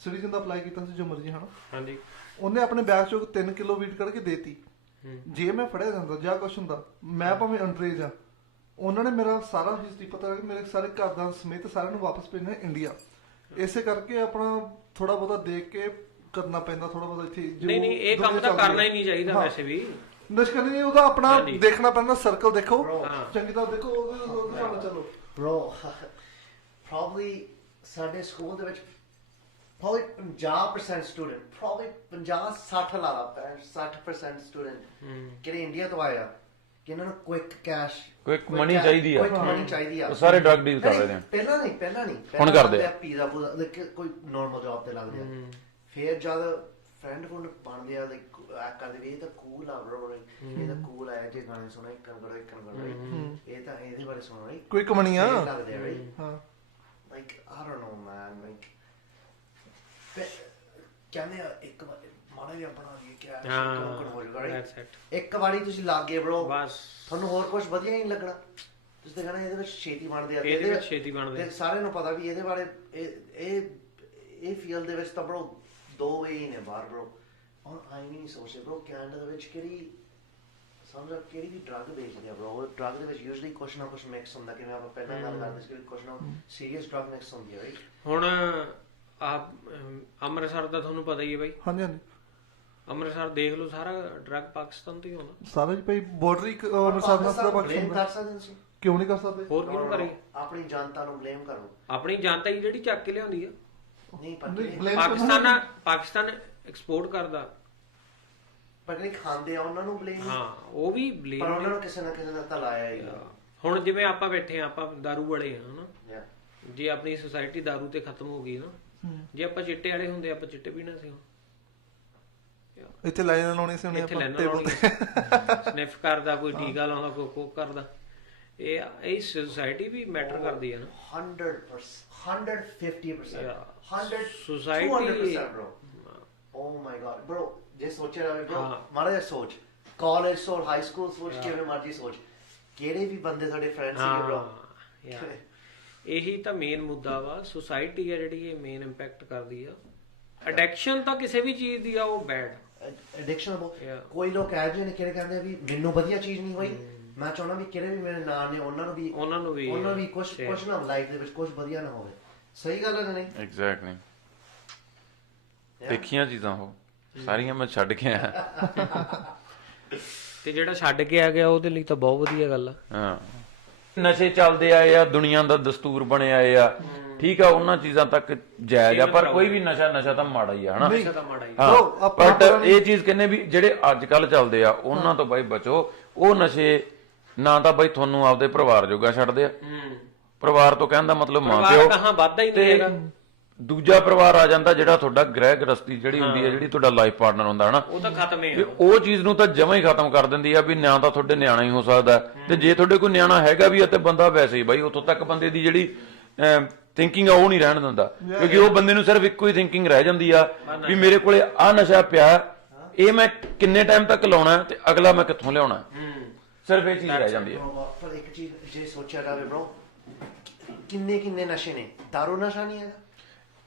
ਸਿਟੀਜ਼ਨ ਦਾ ਅਪਲਾਈ ਕੀਤਾ ਸੀ ਜੋ ਮਰਜ਼ੀ ਹਨਾ। ਹਾਂਜੀ, ਉਹਨੇ ਆਪਣੇ ਬੈਗ ਚੋਂ 3 ਕਿਲੋ ਵੀਟ ਕੱਢ ਕੇ ਦੇਤੀ। ਜੇ ਮੈਂ ਫੜਿਆ ਜਾਂਦਾ ਜਾਂ ਕੁਛ ਹੁੰਦਾ, ਮੈਂ ਭਾਵੇਂ ਅੰਡਰੇਜ ਆ, ਉਹਨਾਂ ਨੇ ਮੇਰਾ ਸਾਰਾ ਹਿਸਟਰੀ ਪਤਾ ਕਰਕੇ ਮੇਰੇ ਸਾਰੇ ਘਰਦਾਰ ਸਮੇਤ ਸਾਰਿਆਂ ਨੂੰ ਵਾਪਸ ਭੇਜਣਾ ਇੰਡੀਆ। ਇਸੇ ਕਰਕੇ ਆਪਣਾ ਥੋੜਾ ਬਹੁਤਾ ਦੇਖ ਕੇ ਕਰਨਾ ਪੈਂਦਾ, ਥੋੜਾ ਬਹੁਤਾ ਇੱਥੇ ਨਹੀਂ ਇਹ ਕੰਮ ਤਾਂ ਕਰਨਾ ਹੀ ਨਹੀਂ ਚਾਹੀਦਾ ਵੈਸੇ ਵੀ। ਨਸ਼ਕਰ ਨਹੀਂ ਉਹਦਾ ਆਪਣਾ ਦੇਖਣਾ ਪੈਂਦਾ, ਸਰਕਲ ਦੇਖੋ ਚੰਗੀ ਤਰ੍ਹਾਂ ਦੇਖੋ, ਉਹਦੇ ਨਾਲ ਚੱਲੋ। Bro, probably ਸਾਡੇ ਸਕੂਲ ਦੇ ਵਿੱਚ probably 50% ਸਟੂਡੈਂਟ, probably 50-60 ਲਾ ਲਾ 60% ਸਟੂਡੈਂਟ ਕਿਹੜੇ ਇੰਡੀਆ ਤੋਂ ਆਏ ਆ, ਕਿ ਇਹਨਾਂ ਨੂੰ ਕੁਇਕ ਕੈਸ਼, ਕੁਇਕ ਮਨੀ ਚਾਹੀਦੀ ਆ, ਕੁਇਕ ਮਨੀ ਚਾਹੀਦੀ ਆ। ਸਾਰੇ ਡਰਗ ਡੀਲ ਕਰ ਰਹੇ ਨੇ। ਪਹਿਲਾਂ ਨਹੀਂ ਹੁਣ ਕਰਦੇ ਆ ਪੀਜ਼ਾ ਕੋਈ ਨਾਰਮਲ ਜੌਬ ਤੇ ਲੱਗਦੇ ਆ। ਫਿਰ ਜਦ ਫਰੈਂਡ ਫੁੰਡ ਬਣਦੇ ਆ ਲਾਈਕ ਕਰਦੇ ਵੀ ਇਹ ਤਾਂ ਕੂਲ ਆ ਬ్రో, ਇਹ ਤਾਂ ਕੂਲ ਆ, ਜੇ ਗਾਣੇ ਸੁਣਾ ਇੱਕ ਕਰੋ ਇਹ ਤਾਂ ਇਹਦੇ ਬਾਰੇ ਸੁਣਾ ਰਾਈਟ, ਕੋਈ ਕਮਣੀ ਆ ਲੱਗਦੇ ਆ ਰਾਈਟ। ਹਾਂ like I don't know man, like ਕਹਿੰਦੇ ਆ ਇੱਕ ਵਾਰ ਮਾੜਾ ਜਿਹਾ ਬਣਾ ਲਈਏ ਕਿਆ ਹੋ ਜਾਊਗਾ ਰਾਈਟ। ਇੱਕ ਵਾਰੀ ਤੁਸੀਂ ਲੱਗ ਗਏ ਬ్రో, ਬਸ ਤੁਹਾਨੂੰ ਹੋਰ ਕੁਝ ਵਧੀਆ ਨਹੀਂ ਲੱਗਣਾ। ਤੁਸੀਂ ਤਾਂ ਕਹਿਣਾ ਇਹਦੇ ਵਿੱਚ ਛੇਤੀ ਬਣਦੇ ਆ, ਇਹਦੇ ਵਿੱਚ ਛੇਤੀ ਬਣਦੇ। ਸਾਰਿਆਂ ਨੂੰ ਪਤਾ ਵੀ ਇਹਦੇ ਬਾਰੇ ਇਹ ਫੀਲਡ ਦੇ ਵਿੱਚ ਤਾਂ ਬ్రో 2 ਵੇ ਹੀ ਨੇ ਬਾਹਰ ਬ్రో। ਹੁਣ ਆਈ ਨਹੀਂ ਸੋਚਦੇ ਬ్రో ਕੈਨੇਡਾ ਦੇ ਵਿੱਚ ਕਿਹੜੀ ਸਮਝੋ ਕਿਹੜੀ ਵੀ ਡਰੱਗ ਵੇਚਦੇ ਆ ਬ్రో, ਉਹ ਡਰੱਗ ਦੇ ਵਿੱਚ ਯੂਜੂਅਲੀ ਕੁਛ ਨਾ ਕੁਛ ਮਿਕਸ ਹੁੰਦਾ, ਕਿਵੇਂ ਆਪਾਂ ਪਹਿਲਾਂ ਗੱਲ ਕਰਦੇ ਸੀ ਕਿ ਕੁਛ ਨਾ ਸੀਰੀਅਸ ਡਰੱਗ ਮਿਕਸ ਹੁੰਦੀ ਹੈ ਰਾਈਟ। ਹੁਣ ਆਪ ਅੰਮ੍ਰਿਤਸਰ ਦਾ ਤੁਹਾਨੂੰ ਪਤਾ ਹੀ ਹੈ ਬਾਈ। ਹਾਂਜੀ ਹਾਂਜੀ, ਅੰਮ੍ਰਿਤਸਰ ਦੇਖ ਲਓ, ਸਾਰਾ ਡਰੱਗ ਪਾਕਿਸਤਾਨ ਤੋਂ ਹੀ ਆਉਂਦਾ ਸਾਰਾ ਜੀ ਭਾਈ। ਬਾਰਡਰ ਹੀ ਅੰਮ੍ਰਿਤਸਰ ਨਾਲ ਸਾਰਾ ਬਲੇਮ ਕਰ ਸਕਦੇ ਸੀ, ਕਿਉਂ ਨਹੀਂ ਕਰ ਸਕਦੇ? ਹੋਰ ਕਿਉਂ ਕਰੇ? ਆਪਣੀ ਜਨਤਾ ਨੂੰ ਬਲੇਮ ਕਰੋ, ਆਪਣੀ ਜਨਤਾ ਹੀ ਜਿਹੜੀ ਚੱਕ ਕੇ ਲਿਆਉਂਦੀ ਆ। ਨਹੀਂ ਪਾਕਿਸਤਾਨ ਐਕਸਪੋਰਟ ਕਰਦਾ, ਪਰ ਨਹੀਂ ਖਾਂਦੇ ਆ ਉਹਨਾਂ ਨੂੰ ਬਲੇਮ। ਹਾਂ ਉਹ ਵੀ ਬਲੇਮ, ਪਰ ਉਹਨਾਂ ਨੂੰ ਕਿਸੇ ਨਾ ਕਿਸੇ ਦਾ ਤਾਂ ਲਾਇਆ ਹੀ। ਹੁਣ ਜਿਵੇਂ ਆਪਾਂ ਬੈਠੇ ਆ, ਆਪਾਂ ਦਾਰੂ ਵਾਲੇ ਆ ਹਨਾ, ਜੇ ਆਪਣੀ ਸੁਸਾਇਟੀ ਦਾਰੂ ਤੇ ਖਤਮ ਹੋ ਗਈ ਨਾ, ਜੇ ਆਪਾਂ ਚਿੱਟੇ ਵਾਲੇ ਹੁੰਦੇ ਆਪਾਂ ਚਿੱਟੇ ਪੀਣਾ ਸੀ, ਇੱਥੇ ਲਾਈਨਾਂ ਲਾਉਣੀ ਸੀ, ਇੱਥੇ ਲਾਈਨਾਂ ਲਾਉਣੀ, ਸਨਿਫ ਕਰਦਾ, ਕੋਈ ਟੀਕਾ ਲਾਉਂਦਾ, ਕੋਈ ਕੋਕ ਕਰਦਾ। ਇਹ ਸੁਸਾਇਟੀ ਵੀ ਮੈਟਰ ਕਰਦੀ ਹੈ ਨਾ 100%, 150%, ਸੁਸਾਇਟੀ। ਓ ਮਾਈ ਗॉड bro, ਜੇ ਸੋਚਿਆ ਜਾਵੇ bro, ਮਾੜਾ ਜਿਹਾ ਸੋਚ, ਕਾਲਜ ਸੋਚ, ਹਾਈ ਸਕੂਲ ਸੋਚ, ਕਿਵੇਂ ਮਰਜੀ ਸੋਚ, ਕਿਹੜੇ ਵੀ ਬੰਦੇ ਤੁਹਾਡੇ ਫਰੈਂਡ ਸੀਗੇ bro। ਇਹੀ ਤਾਂ ਮੇਨ ਮੁੱਦਾ ਵਾ, ਸੁਸਾਇਟੀ ਆ ਜਿਹੜੀ ਇਹ ਮੇਨ ਇੰਪੈਕਟ ਕਰਦੀ ਆ। ਐਡਿਕਸ਼ਨ ਤਾਂ ਕਿਸੇ ਵੀ ਚੀਜ਼ ਦੀ ਆ, ਉਹ ਬੈਡ ਐਡਿਕਸ਼ਨ। ਕੋਈ ਲੋਕ ਐ ਜਿਹੇ ਨੇ ਕਿਹੜੇ ਕਹਿੰਦੇ ਵੀ ਮੈਨੂੰ ਵਧੀਆ ਚੀਜ਼ ਨਹੀਂ ਹੋਈ, ਮੈਂ ਚਾਹੁੰਦਾ ਵੀ ਕਿਹੜੇ ਵੀ ਮੇਰੇ ਨਾਲ ਨੇ ਉਹਨਾਂ ਨੂੰ ਵੀ ਕੁਝ ਨਾ ਲਾਈਫ ਦੇ ਵਿੱਚ ਕੁਝ ਵਧੀਆ ਨਾ ਹੋਵੇ। ਸਹੀ ਗੱਲ ਹੈ ਨਹੀਂ? ਐਗਜ਼ੈਕਟਲੀ, ਦੇਖੀਆਂ ਚੀਜ਼ਾਂ ਉਹ ਸਾਰੀਆਂ ਮੈਂ ਛੱਡ ਕੇ ਆਇਆ, ਤੇ ਜਿਹੜਾ ਛੱਡ ਕੇ ਆ ਗਿਆ ਉਹਦੇ ਲਈ ਤਾਂ ਬਹੁਤ ਵਧੀਆ ਗੱਲ ਆ। ਹਾਂ, ਨਸ਼ੇ ਚੱਲਦੇ ਆਏ ਆ, ਦੁਨੀਆ ਦਾ ਦਸਤੂਰ ਬਣੇ ਆਏ ਆ, ਠੀਕ ਆ, ਉਹਨਾਂ ਚੀਜ਼ਾਂ ਤੱਕ ਜਾਇਜ਼ ਆ, ਪਰ ਕੋਈ ਵੀ ਨਸ਼ਾ ਤਾਂ ਮਾੜਾ ਹੀ ਆ ਹਨਾ। ਹਾਂ, ਬਟ ਇਹ ਚੀਜ਼ ਕਹਿੰਦੇ ਵੀ ਜਿਹੜੇ ਅੱਜ ਕੱਲ ਚੱਲਦੇ ਆ ਉਹਨਾਂ ਤੋਂ ਬਾਈ ਬਚੋ। ਉਹ ਨਸ਼ੇ ਨਾ ਤਾਂ ਬਾਈ ਤੁਹਾਨੂੰ ਆਪਦੇ ਪਰਿਵਾਰ ਜੋਗਾ ਛੱਡਦੇ ਆ, ਪਰਿਵਾਰ ਤੋਂ ਕਹਿਣ ਦਾ ਮਤਲਬ ਮਾਂ ਪਿਓ, ਤੇ ਦੂਜਾ ਪਰਿਵਾਰ ਆ ਜਾਂਦਾ ਜਿਹੜਾ ਤੁਹਾਡਾ ਗ੍ਰਹਿ ਗ੍ਰਸਤੀ ਜਿਹੜੀ ਹੁੰਦੀ ਹੈ, ਜਿਹੜੀ ਤੁਹਾਡਾ ਲਾਈਫ ਪਾਰਟਨਰ ਹੁੰਦਾ ਹਨਾ, ਉਹ ਤਾਂ ਖਤਮ ਹੈ। ਉਹ ਚੀਜ਼ ਨੂੰ ਤਾਂ ਜਮਾਂ ਹੀ ਖਤਮ ਕਰ ਦਿੰਦੀ ਆ ਵੀ ਨਾ ਤਾਂ ਤੁਹਾਡੇ ਨਿਆਣਾ ਹੀ ਹੋ ਸਕਦਾ, ਤੇ ਜੇ ਤੁਹਾਡੇ ਕੋਈ ਨਿਆਣਾ ਹੈਗਾ ਵੀ ਆ ਤੇ ਬੰਦਾ ਵੈਸੇ ਹੀ ਬਾਈ ਉੱਥੋਂ ਤੱਕ ਬੰਦੇ ਦੀ ਜਿਹੜੀ ਥਿੰਕਿੰਗ ਆ ਉਹ ਨਹੀਂ ਰਹਿਣ ਦਿੰਦਾ, ਕਿਉਂਕਿ ਉਹ ਬੰਦੇ ਨੂੰ ਸਿਰਫ ਇੱਕੋ ਹੀ ਥਿੰਕਿੰਗ ਰਹਿ ਜਾਂਦੀ ਆ ਵੀ ਮੇਰੇ ਕੋਲੇ ਆ ਨਸ਼ਾ ਪਿਆ, ਇਹ ਮੈਂ ਕਿੰਨੇ ਟਾਈਮ ਤੱਕ ਲਾਉਣਾ ਤੇ ਅਗਲਾ ਮੈਂ ਕਿੱਥੋਂ ਲਿਆਉਣਾ, ਸਿਰਫ ਇਹ ਚੀਜ਼ ਰਹਿ ਜਾਂਦੀ ਆ। ਪਰ ਇੱਕ ਚੀਜ਼ ਜੇ ਸੋਚਿਆ ਜਾਵੇ ਬ్రో, ਕਿੰਨੇ ਨਸ਼ੇ ਨੇ, ਦਾਰੂ ਨਸ਼ਾ ਨਹੀਂ ਹੈਗਾ।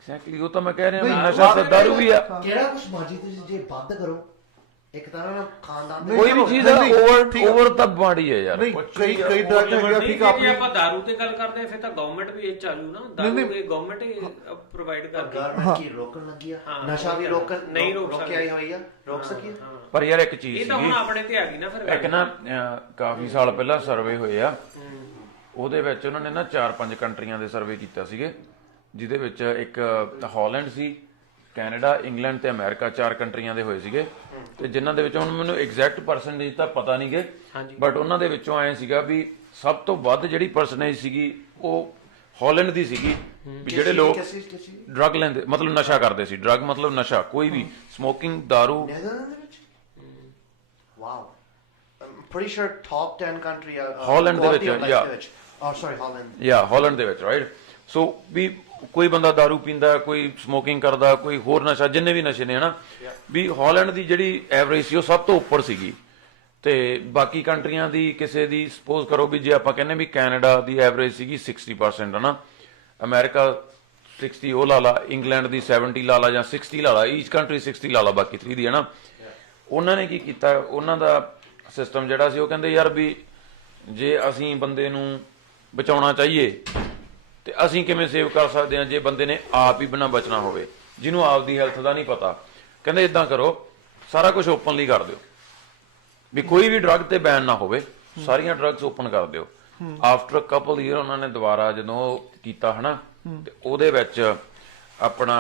ਐਗਜ਼ੈਕਟਲੀ, ਉਹ ਤਾਂ ਮੈਂ ਕਹਿ ਰਿਹਾ ਨਸ਼ਾ ਤਾਂ ਦਾਰੂ ਵੀ ਆ। ਕਿਹੜਾ ਕੁਛ ਮਰਜੀ ਤੁਸੀਂ ਜੇ ਵੱਧ ਕਰੋ ਇੱਕ ਤਰ੍ਹਾਂ ਨਾਲ ਖਾਨਦਾਨ ਕੋਈ ਵੀ ਚੀਜ਼ ਓਵਰ ਤਾਂ ਬਾੜੀ ਹੈ ਯਾਰ। ਨਹੀਂ ਕਈ ਡਰੱਗ ਹੈਗੇ ਠੀਕ ਆ। ਜੇ ਆਪਾਂ ਦਾਰੂ ਤੇ ਗੱਲ ਕਰਦੇ ਆ ਫਿਰ ਤਾਂ ਗਵਰਨਮੈਂਟ ਵੀ ਇਹ ਚਾਲੂ ਨਾ, ਦਾਰੂ ਇਹ ਗਵਰਨਮੈਂਟ ਹੀ ਪ੍ਰੋਵਾਈਡ ਕਰਦੀ ਹੈ। ਗਵਰਨਮੈਂਟ ਕੀ ਰੋਕਣ ਲੱਗੀ ਆ? ਨਸ਼ਾ ਵੀ ਨਹੀਂ ਰੋਕ ਆਈ ਹੋਈ ਆ, ਰੋਕ ਸਕੀ। ਪਰ ਯਾਰ ਇੱਕ ਚੀਜ਼ ਇਹ ਤਾਂ ਹੁਣ ਆਪਣੇ ਤੇ ਆ ਗਈ ਨਾ ਫਿਰ। ਇੱਕ ਨਾ ਕਾਫੀ ਸਾਲ ਪਹਿਲਾਂ ਸਰਵੇ ਹੋਏ ਆ, ਉਹਦੇ ਵਿੱਚ ਉਹਨਾਂ ਨੇ ਨਾ 4-5 ਕੰਟਰੀਆਂ ਦੇ ਸਰਵੇ ਕੀਤਾ ਸੀਗੇ, ਜਿਹਦੇ ਵਿੱਚ ਇੱਕ ਹਾਲੈਂਡ ਸੀ, ਕੈਨੇਡਾ, ਇੰਗਲੈਂਡ ਤੇ ਅਮਰੀਕਾ, 4 ਕੰਟਰੀਆਂ ਦੇ ਹੋਏ ਸੀਗੇ। ਤੇ ਜਿਨ੍ਹਾਂ ਦੇ ਵਿੱਚੋਂ ਹੁਣ ਮੈਨੂੰ ਐਗਜ਼ੈਕਟ ਪਰਸੈਂਟੇਜ ਤਾਂ ਪਤਾ ਨਹੀਂ ਗੇ, ਬਟ ਉਹਨਾਂ ਦੇ ਵਿੱਚੋਂ ਐ ਸੀਗਾ ਵੀ ਸਭ ਤੋਂ ਵੱਧ ਜਿਹੜੀ ਪਰਸੈਂਟੇਜ ਸੀਗੀ ਉਹ ਹਾਲੈਂਡ ਦੀ ਸੀਗੀ, ਵੀ ਜਿਹੜੇ ਲੋਕ ਡਰੱਗ ਲੈਂਦੇ ਮਤਲਬ ਨਸ਼ਾ ਕਰਦੇ ਸੀ। ਡਰੱਗ ਮਤਲਬ ਨਸ਼ਾ, ਕੋਈ ਵੀ ਸਮੋਕਿੰਗ, ਦਾਰੂ। Wow, pretty sure top 10 country Holland ਦੇ ਵਿੱਚ, ਹਾਲੈਂਡ ਦੇ ਵਿੱਚ, ਰਾਈਟ। ਸੋ ਵੀ ਕੋਈ ਬੰਦਾ ਦਾਰੂ ਪੀਂਦਾ, ਕੋਈ ਸਮੋਕਿੰਗ ਕਰਦਾ, ਕੋਈ ਹੋਰ ਨਸ਼ਾ, ਜਿੰਨੇ ਵੀ ਨਸ਼ੇ ਨੇ ਹਨਾ, ਵੀ ਹਾਲੈਂਡ ਦੀ ਜਿਹੜੀ ਐਵਰੇਜ ਸੀ ਉਹ ਸਭ ਤੋਂ ਉੱਪਰ ਸੀਗੀ। ਤੇ ਬਾਕੀ ਕੰਟਰੀਆਂ ਦੀ ਕਿਸੇ ਦੀ ਸਪੋਜ਼ ਕਰੋ ਵੀ ਜੇ ਆਪਾਂ ਕਹਿੰਦੇ ਵੀ ਕੈਨੇਡਾ ਦੀ ਐਵਰੇਜ ਸੀਗੀ 60% ਹਨਾ, ਅਮਰੀਕਾ 60 ਉਹ ਲਾ ਲਾ, ਇੰਗਲੈਂਡ ਦੀ 70 ਲਾ ਲਾ ਜਾਂ 60 ਲਾ ਲਾ, ਈਚ ਕੰਟਰੀ 60 ਲਾ ਲਾ ਬਾਕੀ 3 ਦੀ ਹਨਾ। ਉਹਨਾਂ ਨੇ ਕੀ ਕੀਤਾ, ਉਹਨਾਂ ਦਾ ਸਿਸਟਮ ਜਿਹੜਾ ਸੀ ਉਹ ਕਹਿੰਦੇ ਯਾਰ ਵੀ ਜੇ ਅਸੀਂ ਬੰਦੇ ਨੂੰ ਬਚਾਉਣਾ ਚਾਹੀਏ ਤੇ ਅਸੀਂ ਕਿਵੇਂ ਸੇਵ ਕਰ ਸਕਦੇ ਹਾਂ ਜੇ ਬੰਦੇ ਨੇ ਆਪ ਹੀ ਬਿਨਾਂ ਬਚਣਾ ਹੋਵੇ, ਜਿਹਨੂੰ ਆਪ ਦੀ ਹੈਲਥ ਦਾ ਨਹੀਂ ਪਤਾ। ਕਹਿੰਦੇ ਇਦਾਂ ਕਰੋ, ਸਾਰਾ ਕੁਝ ਓਪਨਲੀ ਕਰ ਦਿਓ, ਵੀ ਕੋਈ ਵੀ ਡਰੱਗ ਤੇ ਬੈਨ ਨਾ ਹੋਵੇ, ਸਾਰੀਆਂ ਡਰੱਗਸ ਓਪਨ ਕਰ ਦਿਓ। ਆਫਟਰ ਕਪਲ ਈਅਰ ਉਹਨਾਂ ਨੇ ਦੁਬਾਰਾ ਜਦੋਂ ਕੀਤਾ ਹਨਾ, ਤੇ ਉਹਦੇ ਵਿੱਚ ਆਪਣਾ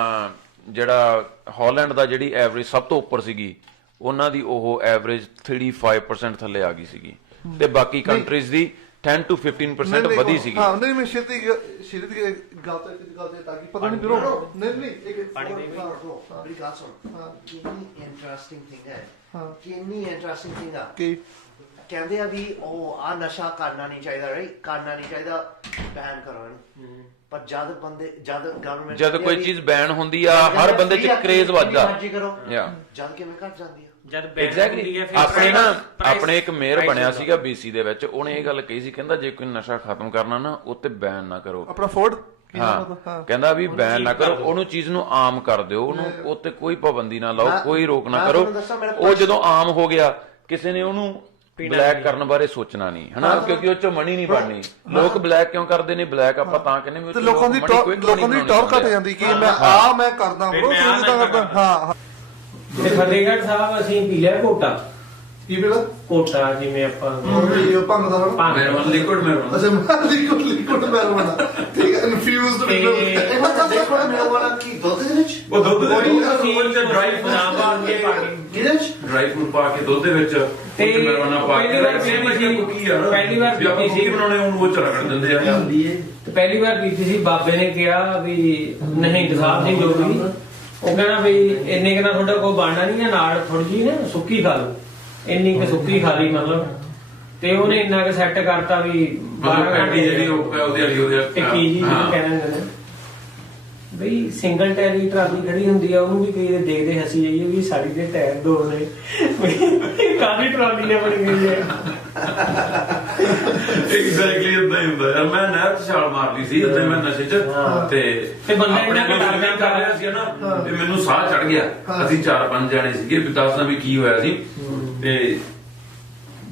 ਜਿਹੜਾ ਹਾਲੈਂਡ ਦਾ ਜਿਹੜੀ ਐਵਰੇਜ ਸਭ ਤੋਂ ਉੱਪਰ ਸੀਗੀ, ਉਹਨਾਂ ਦੀ ਉਹ ਐਵਰੇਜ 35% ਥੱਲੇ ਆ ਗਈ ਸੀਗੀ, ਤੇ ਬਾਕੀ ਕੰਟਰੀਜ਼ ਦੀ 10 to 15% ਵਧੀ ਸੀਗੀ। ਹਾਂ ਨਹੀਂ ਮੈਂ ਛੇਤੀ ਗੱਲ ਤੇ ਤਾਂ ਕਿ ਪਤਾ ਨਹੀਂ ਵੀਰੋ ਨਹੀਂ ਇੱਕ ਪਾਣੀ ਦੇ ਮੇਰੀ ਗੱਲ ਸੁਣ। ਕਿੰਨੀ ਇੰਟਰਸਟਿੰਗ ਥਿੰਗ ਹੈ, ਕਿੰਨੀ ਇੰਟਰਸਟਿੰਗ ਥਿੰਗ ਆ ਕਿ ਕਹਿੰਦੇ ਆ ਵੀ ਉਹ ਆ ਨਸ਼ਾ ਕਰਨਾ ਨਹੀਂ ਚਾਹੀਦਾ, ਰਾਈਟ, ਕਰਨਾ ਨਹੀਂ ਚਾਹੀਦਾ, ਬੈਨ ਕਰੋ ਇਹਨੂੰ। ਪਰ ਜਦ ਗਵਰਨਮੈਂਟ ਜਦ ਕੋਈ ਚੀਜ਼ ਬੈਨ ਹੁੰਦੀ ਆ, ਹਰ ਬੰਦੇ 'ਚ ਕਰੇਜ਼ ਵੱਧਦਾ। ਜਦ ਕਿਵੇਂ ਘਟ ਜਾਂਦੀ ਆ? ਐਗਜ਼ੈਕਟਲੀ। ਆਪਣੇ ਨਾ ਆਪਣੇ ਇੱਕ ਮੇਅਰ ਬਣਿਆ ਸੀਗਾ BC ਦੇ ਵਿੱਚ, ਉਹਨੇ ਇਹ ਗੱਲ ਕਹੀ ਸੀ, ਕਹਿੰਦਾ ਜੇ ਕੋਈ ਨਸ਼ਾ ਖਤਮ ਕਰਨਾ ਨਾ ਉੱਤੇ ਬੈਨ ਨਾ ਕਰੋ। ਆਪਣਾ ਫੋਰਡ ਹਾਂ, ਕਹਿੰਦਾ ਵੀ ਬੈਨ ਨਾ ਕਰੋ, ਉਹਨੂੰ ਚੀਜ਼ ਨੂੰ ਆਮ ਕਰ ਦਿਓ, ਉਹਨੂੰ ਉੱਤੇ ਕੋਈ ਪਾਬੰਦੀ ਨਾ ਲਾਓ, ਕੋਈ ਰੋਕ ਨਾ ਕਰੋ। ਉਹ ਜਦੋਂ ਆਮ ਹੋ ਗਿਆ, ਕਿਸੇ ਨੇ ਉਹਨੂੰ ਬਲੈਕ ਕਰਨ ਬਾਰੇ ਸੋਚਣਾ ਨਹੀਂ ਹਨਾ, ਕਿਉਂਕਿ ਉਹ ਚੋਂ ਮਣੀ ਨਹੀਂ ਬਣਨੀ। ਲੋਕ ਬਲੈਕ ਕਿਉਂ ਕਰਦੇ ਨੇ? ਬਲੈਕ ਆਪਾਂ ਤਾਂ ਕਹਿੰਦੇ ਵੀ ਲੋਕਾਂ ਦੀ ਟੌਰ ਘਟ ਜਾਂਦੀ ਕਿ ਮੈਂ ਕਰਦਾ ਬ్రో, ਤੂੰ ਕਰਦਾ। ਹਾਂ ਤੇ ਫਤਿਹਗੜ੍ਹ ਸਾਹਿਬ ਅਸੀਂ ਪੀ ਲਿਆ ਕੋਟਾ। ਕੀ ਪੀਲਾ? ਕੋਟਾ ਜਿਵੇਂ ਆਪਾਂ ਭੰਗ ਦਾ ਮੈਰਵਾਨਾ, ਲਿਕੁਇਡ ਮੈਰਵਾਨਾ। ਅੱਛਾ ਲਿਕੁਇਡ ਮੈਰਵਾਨਾ, ਠੀਕ ਹੈ। ਇਨਫਿਊਜ਼ਡ ਲਿਕੁਇਡ ਮੈਰਵਾਨਾ ਕੀ ਦੁੱਧ ਦੇ ਵਿੱਚ? ਉਹ ਦੁੱਧ ਦੇ ਵਿੱਚ ਡਰਾਈ ਫਰੂਟ ਪਾ ਕੇ ਕਿਹਦੇ ਵਿੱਚ? ਡਰਾਈ ਫਰੂਟ ਪਾ ਕੇ ਦੁੱਧ ਦੇ ਵਿੱਚ ਮੈਰਵਾਨਾ ਪਾ ਕੇ ਪਹਿਲੀ ਵਾਰ ਪੀਤੀ ਸੀ, ਬਣਾਉਣੇ ਉਹਨੂੰ ਉਹ ਚਲਾ ਕਰ ਦਿੰਦੇ ਆ। ਤੇ ਪਹਿਲੀ ਵਾਰ ਪੀਤੀ ਸੀ, ਬਾਬੇ ਨੇ ਕਿਹਾ ਵੀ ਨਹੀਂ ਸਾਹਿਬ ਜੀ ਜੋ ਵੀ, ਉਹ ਕਹਿੰਦਾ ਵੀ ਇੰਨੇ ਕਿ ਨਾ ਤੁਹਾਡਾ ਕੋਈ ਬਣਨਾ ਨਹੀਂ ਹੈ, ਨਾਲ ਥੋੜੀ ਜਿਹੀ ਨਾ ਸੁੱਕੀ ਖਾ ਲਓ, ਇੰਨੀ ਕਿ ਸੁੱਕੀ ਖਾ ਲਈ ਮਤਲਬ। ਤੇ ਉਹਨੇ ਇੰਨਾ ਕਿ ਸੈੱਟ ਕਰਤਾ ਵੀ 12 ਘੰਟੇ ਜਿਹੜੀ ਉਹਦੇ ਵਾਲੀ ਟਿੱਕੀ ਜੀ ਕਹਿੰਦੇ ਨੇ ਬਈ ਸਿੰਗਲ ਟਾਇਰੀ ਟਰਾਲੀ ਖੜੀ ਹੁੰਦੀ ਆ, ਉਹਨੂੰ ਵੀ ਕਈ ਦੇਖਦੇ ਹੱਸੀ ਜਾਈਏ ਵੀ ਸਾਡੀ ਦੇ ਟਾਇਰ ਦੋ ਨੇ, ਕਾਹਦੀ ਟਰਾਲੀ ਨੇ ਬਣ ਗਈ ਹੈ। ਐਗਜ਼ੈਕਟਲੀ ਇਦਾਂ ਹੀ ਹੁੰਦਾ ਯਾਰ। ਮੈਂ ਨਹਿਰ 'ਚ ਛਾਲ ਮਾਰ ਲਈ ਸੀ ਉੱਥੇ, ਮੈਂ ਨਸ਼ੇ 'ਚ, ਤੇ ਬੰਦਾ ਆਪਣੇ ਕੋਲ ਡਰਦਾ ਕਰ ਰਿਹਾ ਸੀ ਨਾ, ਤੇ ਮੈਨੂੰ ਸਾਹ ਚੜ ਗਿਆ। ਅਸੀਂ 4-5 ਜਾਣੇ ਸੀਗੇ, ਵੀ ਦੱਸਦਾ ਵੀ ਕੀ ਹੋਇਆ ਸੀ। ਤੇ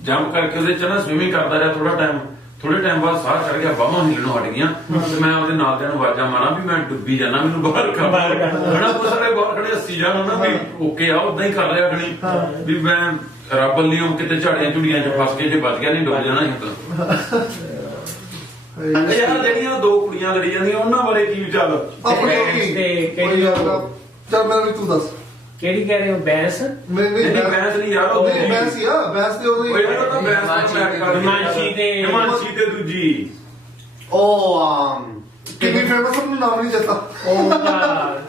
ਜੰਪ ਕਰਕੇ ਉਹਦੇ 'ਚ ਨਾ ਸਵਿਮਿੰਗ ਕਰਦਾ ਰਿਹਾ ਥੋੜਾ ਟਾਈਮ, ਥੋੜੇ ਟਾਈਮ ਬਾਅਦ ਸਾਹ ਚੜ ਗਿਆ, ਬਾਹਾਂ ਹਿੱਲਣੋਂ ਹਟ ਗਈਆਂ, ਤੇ ਮੈਂ ਉਹਦੇ ਨਾਲ ਦਿਆਂ ਨੂੰ ਆਵਾਜ਼ਾਂ ਮਾਰਾਂ ਵੀ ਮੈਂ ਡੁੱਬੀ ਜਾਣਾ, ਮੈਨੂੰ ਬਾਹਰ ਕਰ ਹਨਾ। ਕੁਛ ਸਾਰੇ ਬਾਹਰ ਖੜੇ ਹੱਸੀ ਜਾਣ ਨਾ ਵੀ ਓਕੇ ਆ, ਉਦਾਂ ਹੀ ਕਰ ਰਿਹਾ ਖਣੀ ਵੀ ਮੈਂ ਰੱਬ ਲਿਓ ਕਿਤੇ ਝਾੜੀਆਂ ਝੁੜੀਆਂ 'ਚ ਫਸ ਕੇ ਜੇ ਬਚ ਗਿਆ ਨਹੀਂ ਡੁੱਬ ਜਾਣਾ ਸੀ ਤਾਂ। ਯਾਰ ਜਿਹੜੀਆਂ 2 ਕੁੜੀਆਂ ਲੜੀ ਜਾਂਦੀਆਂ ਉਹਨਾਂ ਬਾਰੇ ਕੀ ਚੱਲ ਚੱਲ ਮੈਨੂੰ ਵੀ ਤੂੰ ਦੱਸ ਕਿਹੜੀ ਕਹਿ ਰਹੇ ਹੋ? ਬੈਂਸ? ਨਹੀਂ ਬੈਂਸ ਨਹੀਂ ਯਾਰ, ਉਹ ਬੈਂਸ ਹੀ ਆ, ਬੈਂਸ ਤੇ ਉਹਦੀ ਹਿਮਾਂਸ਼ੀ ਤੇ ਦੂਜੀ ਉਹ ਕਿੰਨੀ ਫੇਮਸ, ਉਹਨੂੰ ਨਾਮ ਨਹੀਂ ਚੇਤਾ। ਉਹ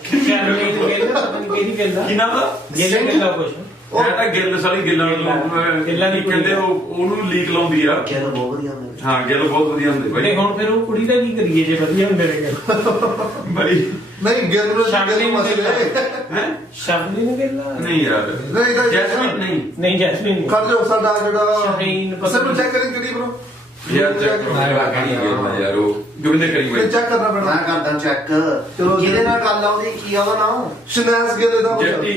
ਸ਼ਰਮੀਨ ਗਿੱਲ, ਪਤਾ ਨਹੀਂ ਕਿਹਦੀ ਗਿੱਲ ਦਾ, ਕੀ ਨਾਮ ਦਾ? ਗਿੱਲ ਦਾ ਕੁਛ ਮੈਂ ਤਾਂ ਗਿੱਲ ਸਾਲੀ ਗਿੱਲਾਂ ਦੀ ਕਹਿੰਦੇ ਉਹਨੂੰ ਲੀਕ ਲਾਉਂਦੀ ਆ। ਗਿੱਲ ਬਹੁਤ ਵਧੀਆ ਹੁੰਦੇ। ਹਾਂ ਗਿੱਲ ਬਹੁਤ ਵਧੀਆ ਹੁੰਦੇ ਤੇ ਹੁਣ ਫਿਰ ਉਹ ਕੁੜੀ ਦਾ ਕੀ ਕਰੀਏ ਜੇ ਵਧੀਆ ਹੁੰਦੇ ਨੇ ਬਾਈ? ਨਹੀਂ ਗਿੱਲ ਨੂੰ ਸ਼ਰਮੀਨ ਗਿੱਲ ਨਹੀਂ ਯਾਰ, ਨਹੀਂ ਜੈਸਮੀਨ ਨਹੀਂ, ਨਹੀਂ ਜੈਸਮੀਨ ਕਰ ਜੋ ਸਾਡਾ ਜਿਹੜਾ ਸ਼ਹੀਨ ਸਭ ਨੂੰ ਚੈੱਕ ਕਰੀ ਕਿਹੜੀ ਬ్రో ਯਾਰ ਚੈੱਕ ਕਰੋ ਯਾਰ ਉਹ ਗੋਬਿੰਦਰ ਕਰੀ ਬਈ ਚੈੱਕ ਕਰਨਾ ਪੈਣਾ। ਮੈਂ ਕਰਦਾ ਚੈੱਕ। ਚਲੋ ਕਿਹਦੇ ਨਾਲ ਗੱਲ ਆਉਂਦੀ, ਕੀ ਆ ਉਹਦਾ ਨਾਮ? ਸ਼ਨਾਜ਼ ਗਿੱਲ ਦਾ ਜੱਟੀ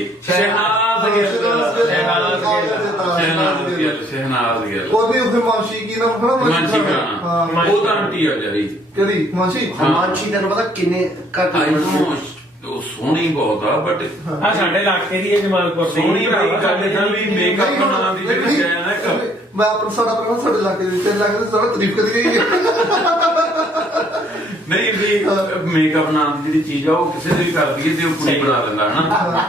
ਸ਼ਹਿਨਾਜ਼ ਗਿੱਲ ਉਹਦੀ ਉਹਦੇ ਮਾਨਸ਼ੀ ਕੀ ਨਾਮ ਖੜਾ ਮਾਨਸੀ ਕਰਾਣਾ ਉਹ ਤਾਂ ਆਂਟੀ ਆ ਜਾਰੀ ਕਿਹੜੀ ਮਾਨਸ਼ੀ? ਹਿਮਾਂਸ਼ੀ ਤੈਨੂੰ ਪਤਾ ਕਿੰਨੇ ਘੱਟ ਆਈ ਨੂੰ ਉਹ ਸੋਹਣੀ ਬਹੁਤ ਆ ਬਟ ਆ ਸਾਡੇ ਇਲਾਕੇ ਦੀ ਹੈ ਜਮਾਲਪੁਰ ਦੀ ਸੋਹਣੀ ਬਈ ਗੱਲ ਇਹ ਵੀ ਮੇਕਅਪ ਬਣਾਉਣ ਦੀ ਜਿਹੜੀ ਹੈ ਨਾ ਇੱਕ ਮੈਂ ਆਪਣਾ ਸਾਡਾ ਭਰਾ ਸਾਡੇ ਇਲਾਕੇ ਦੇ ਤੇ ਲੱਗਦਾ ਸਾਡਾ ਤਾਰੀਫ ਕਰੀ ਗਈ ਹੈ। ਨਹੀਂ ਵੀ ਮੇਕਅਪ ਨਾਮ ਦੀ ਜਿਹੜੀ ਚੀਜ਼ ਆ ਉਹ ਕਿਸੇ ਦੇ ਵੀ ਕਰਦੀ ਹੈ ਤੇ ਉਹ ਕੁੜੀ ਬਣਾ ਲੈਂਦਾ ਹਨਾ